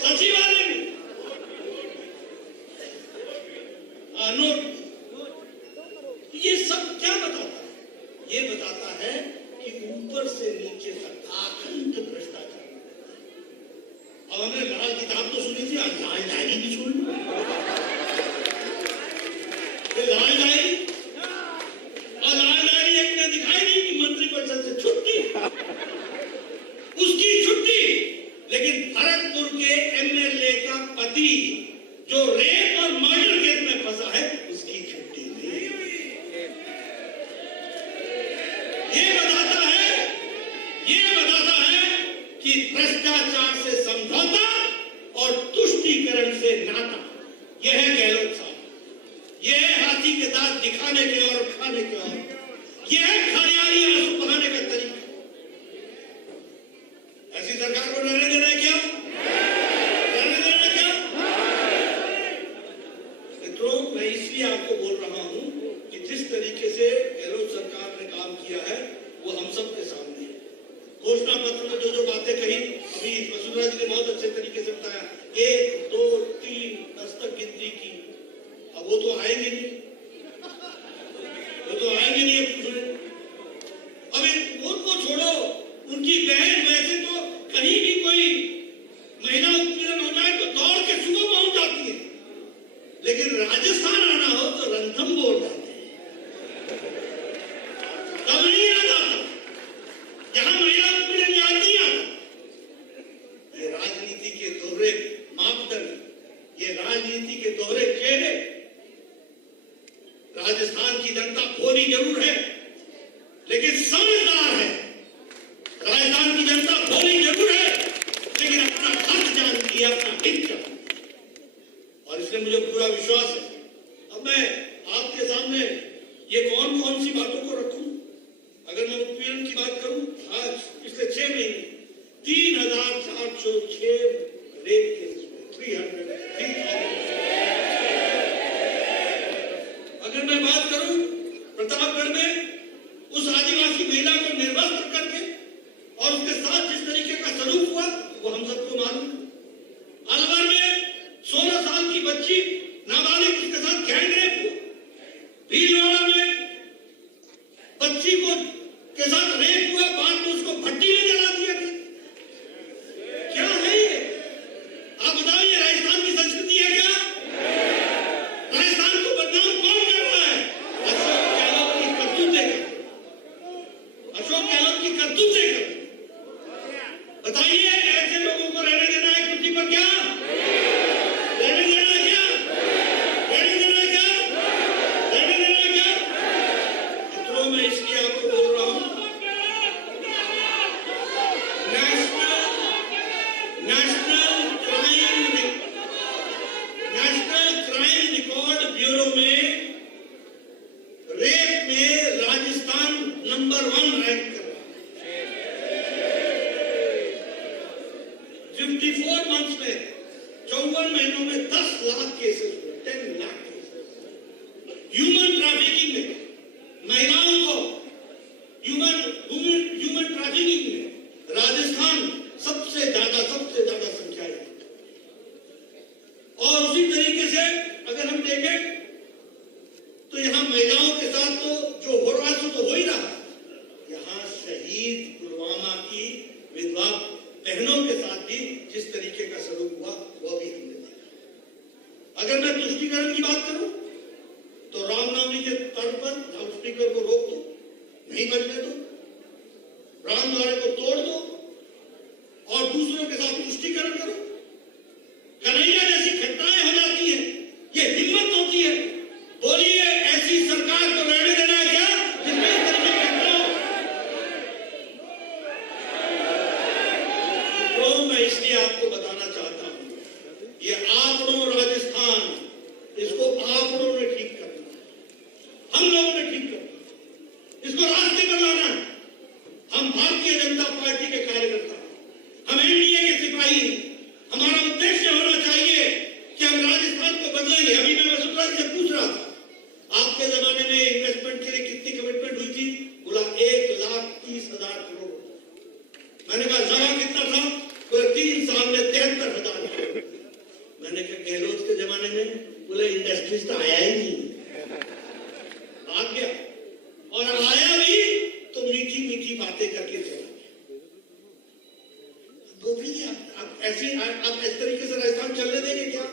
सचिवालय में नोट, ये सब क्या बताता है? ये बताता है कि ऊपर से नीचे तक अखंड भ्रष्टाचार। अब हमने लाल किताब तो सुनी थी, आज लाल डायरी भी सुन लो। लाल डायरी, और लाल डायरी एक ने दिखाई दी कि मंत्रिपरिषद से छुट्टी, उसकी छुट्टी, लेकिन भरतपुर के एमएलए का पति जो रेप और मर्डर केस में फंसा है, उसकी छुट्टी नहीं। ये बताता है कि भ्रष्टाचार से समझौता और तुष्टीकरण से नाता, यह है गहलोत साहब। यह है हाथी के दांत दिखाने के और खाने के, और यह है खरियाली आंसू बहाने का तरीका। ऐसी सरकार को रहने देना है क्या? रहने देना है क्या? मित्रों, मैं इसलिए आपको बोल रहा हूं कि जिस तरीके से गहलोत सरकार ने काम किया है वो हम सब के सामने है। घोषणा पत्र में जो बातें कही, अभी वसुंधरा जी ने बहुत अच्छे तरीके से बताया, 1 2 3 10 तक गिनती की। अब वो तो आएंगे नहीं, वो तो आएंगे नहीं। अब उनको छोड़ो, उनकी बहन वैसे तो कहीं भी कोई महिला उत्पीड़न हो जाए तो दौड़ के सुबह पहुंच जाती है, लेकिन राजस्थान आना हो तो रणथंभौर जाते हैं। कब नहीं याद आता, जहां महिला उत्पीड़न याद नहीं आता। ये राजनीति के दोहरे मापदंड, ये राजनीति के दोहरे चेहरे। राजस्थान की जनता भोली जरूर है, लेकिन समझदार है। राजस्थान की जनता भोली जरूर है, लेकिन अपना हक जानती है, अपना हित जानती है, और इसलिए मुझे पूरा विश्वास है। अब मैं आपके सामने ये कौन कौन सी बातों को रखूं? अगर मैं उत्पीड़न की बात करूं, आज पिछले 6 महीने 3,406 रेप केस, 3,000। अगर मैं बात करूं प्रतापगढ़ में उस आदिवासी महिला को निर्वस्त्र करके और उसके साथ जिस तरीके का सलूक हुआ वो हम सबको मालूम। अलवर में 16 साल की बच्ची नाबालिग, उसके साथ गैंग रेप हुआ। भीलवाड़ा में बच्ची को के साथ रेप हुआ, बाद में उसको भट्टी में जला दिया गया। क्या है ये? आप बताइए, राजस्थान की संस्कृति है क्या? राजस्थान को बदनाम कौन कर रहा है? अशोक गहलोत की करतूतें कर, अशोक गहलोत की करतूतें कर। बताइए, ऐसे लोगों को रहने देना है कुर्सी पर क्या? रहने देना है क्या? रहने देना है क्या? रहने देना है क्या? मित्रों, मैं इसलिए आपको बोल रहा हूं, नेशनल क्राइम रिकॉर्ड ब्यूरो में रेप में राजस्थान नंबर 1 रैंक कर रहा है। 54 मंथ्स में, 54 महीनों में 10 लाख केसेस हुए, 10 लाख केसेस। ह्यूमन ट्रैफिकिंग में, महिलाओं को ह्यूमन ट्रैफिकिंग में राजस्थान सबसे ज्यादा संख्या है। और उसी तरीके से अगर हम देखें तो यहां महिलाओं के साथ तो जो हो रहा है तो हो ही रहा है। यहां शहीद पुलवामा की विधवा बहनों के साथ भी जिस तरीके का सलूक हुआ वो भी हमने देखा। अगर मैं तुष्टीकरण की बात करूं तो रामनवमी के तर्ज पर लाउडस्पीकर को रोक दो, नहीं बजने दो, रामद्वारे को तोड़ दो और दूसरों के साथ तुष्टीकरण करो। कन्हैया जैसी घटनाएं हो जाती है, ये हिम्मत होती है। बोलिए, ऐसी सरकार को रहने देना है क्या जिसमें इस तरह की घटना हो? तो मैं इसलिए आपको बताना चाहता हूं, ये आंकड़ों राजस्थान, इसको आंकड़ों ने ठीक करना है, हम लोगों ने ठीक करना है, इसको रास्ते पर लाना है। हम भारतीय जनता पार्टी के कार्यकर्ता, हम एनडीए के सिपाही, हमारा उद्देश्य होना चाहिए कि हम राज्य आपके जमाने में इन्वेस्टमेंट के लिए कितनी कमिटमेंट हुई थी? बोला 1,30,000 करोड़। मैंने कहा जरा कितना था? बोले 3 साल में 73,000। मैंने कहा गहलोत के जमाने में? बोले इंडस्ट्रीज तो आया ही नहीं। आ गया, और आया भी तो मीठी मीठी बातें करके चला। बोलिए आप ऐसी आप इस तरीके से राजस्थान चलने देंगे क्या?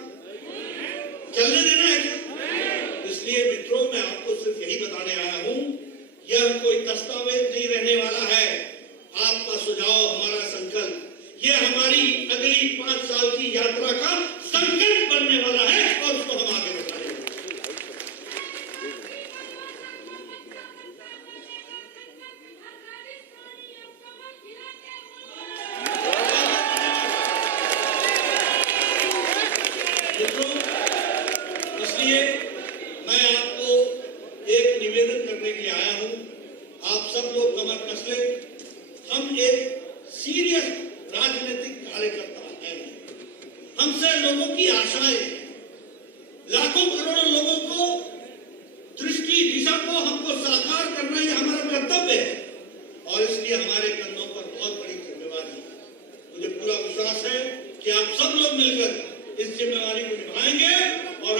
चलने देना है क्या? इसलिए मित्रों, मैं आपको सिर्फ यही बताने आया हूं, यह कोई दस्तावेज नहीं रहने वाला है। आपका सुझाव, हमारा संकल्प, यह हमारी अगली 5 साल की यात्रा का संकल्प बनने वाला है और उसको हम आगे बढ़ाएंगे। इसलिए मैं आपको एक निवेदन करने के लिए आया हूं, आप सब लोग कमर कस लें। हम एक सीरियस राजनीतिक कार्यकर्ता हैं। हमसे लोगों की आशाएं, लाखों करोड़ों लोगों को दृष्टि दिशा को हमको साकार करना, ये हमारा कर्तव्य है और इसलिए हमारे कंधों पर बहुत बड़ी जिम्मेवारी है। मुझे पूरा विश्वास है कि आप सब लोग मिलकर इस जिम्मेवारी को निभाएंगे और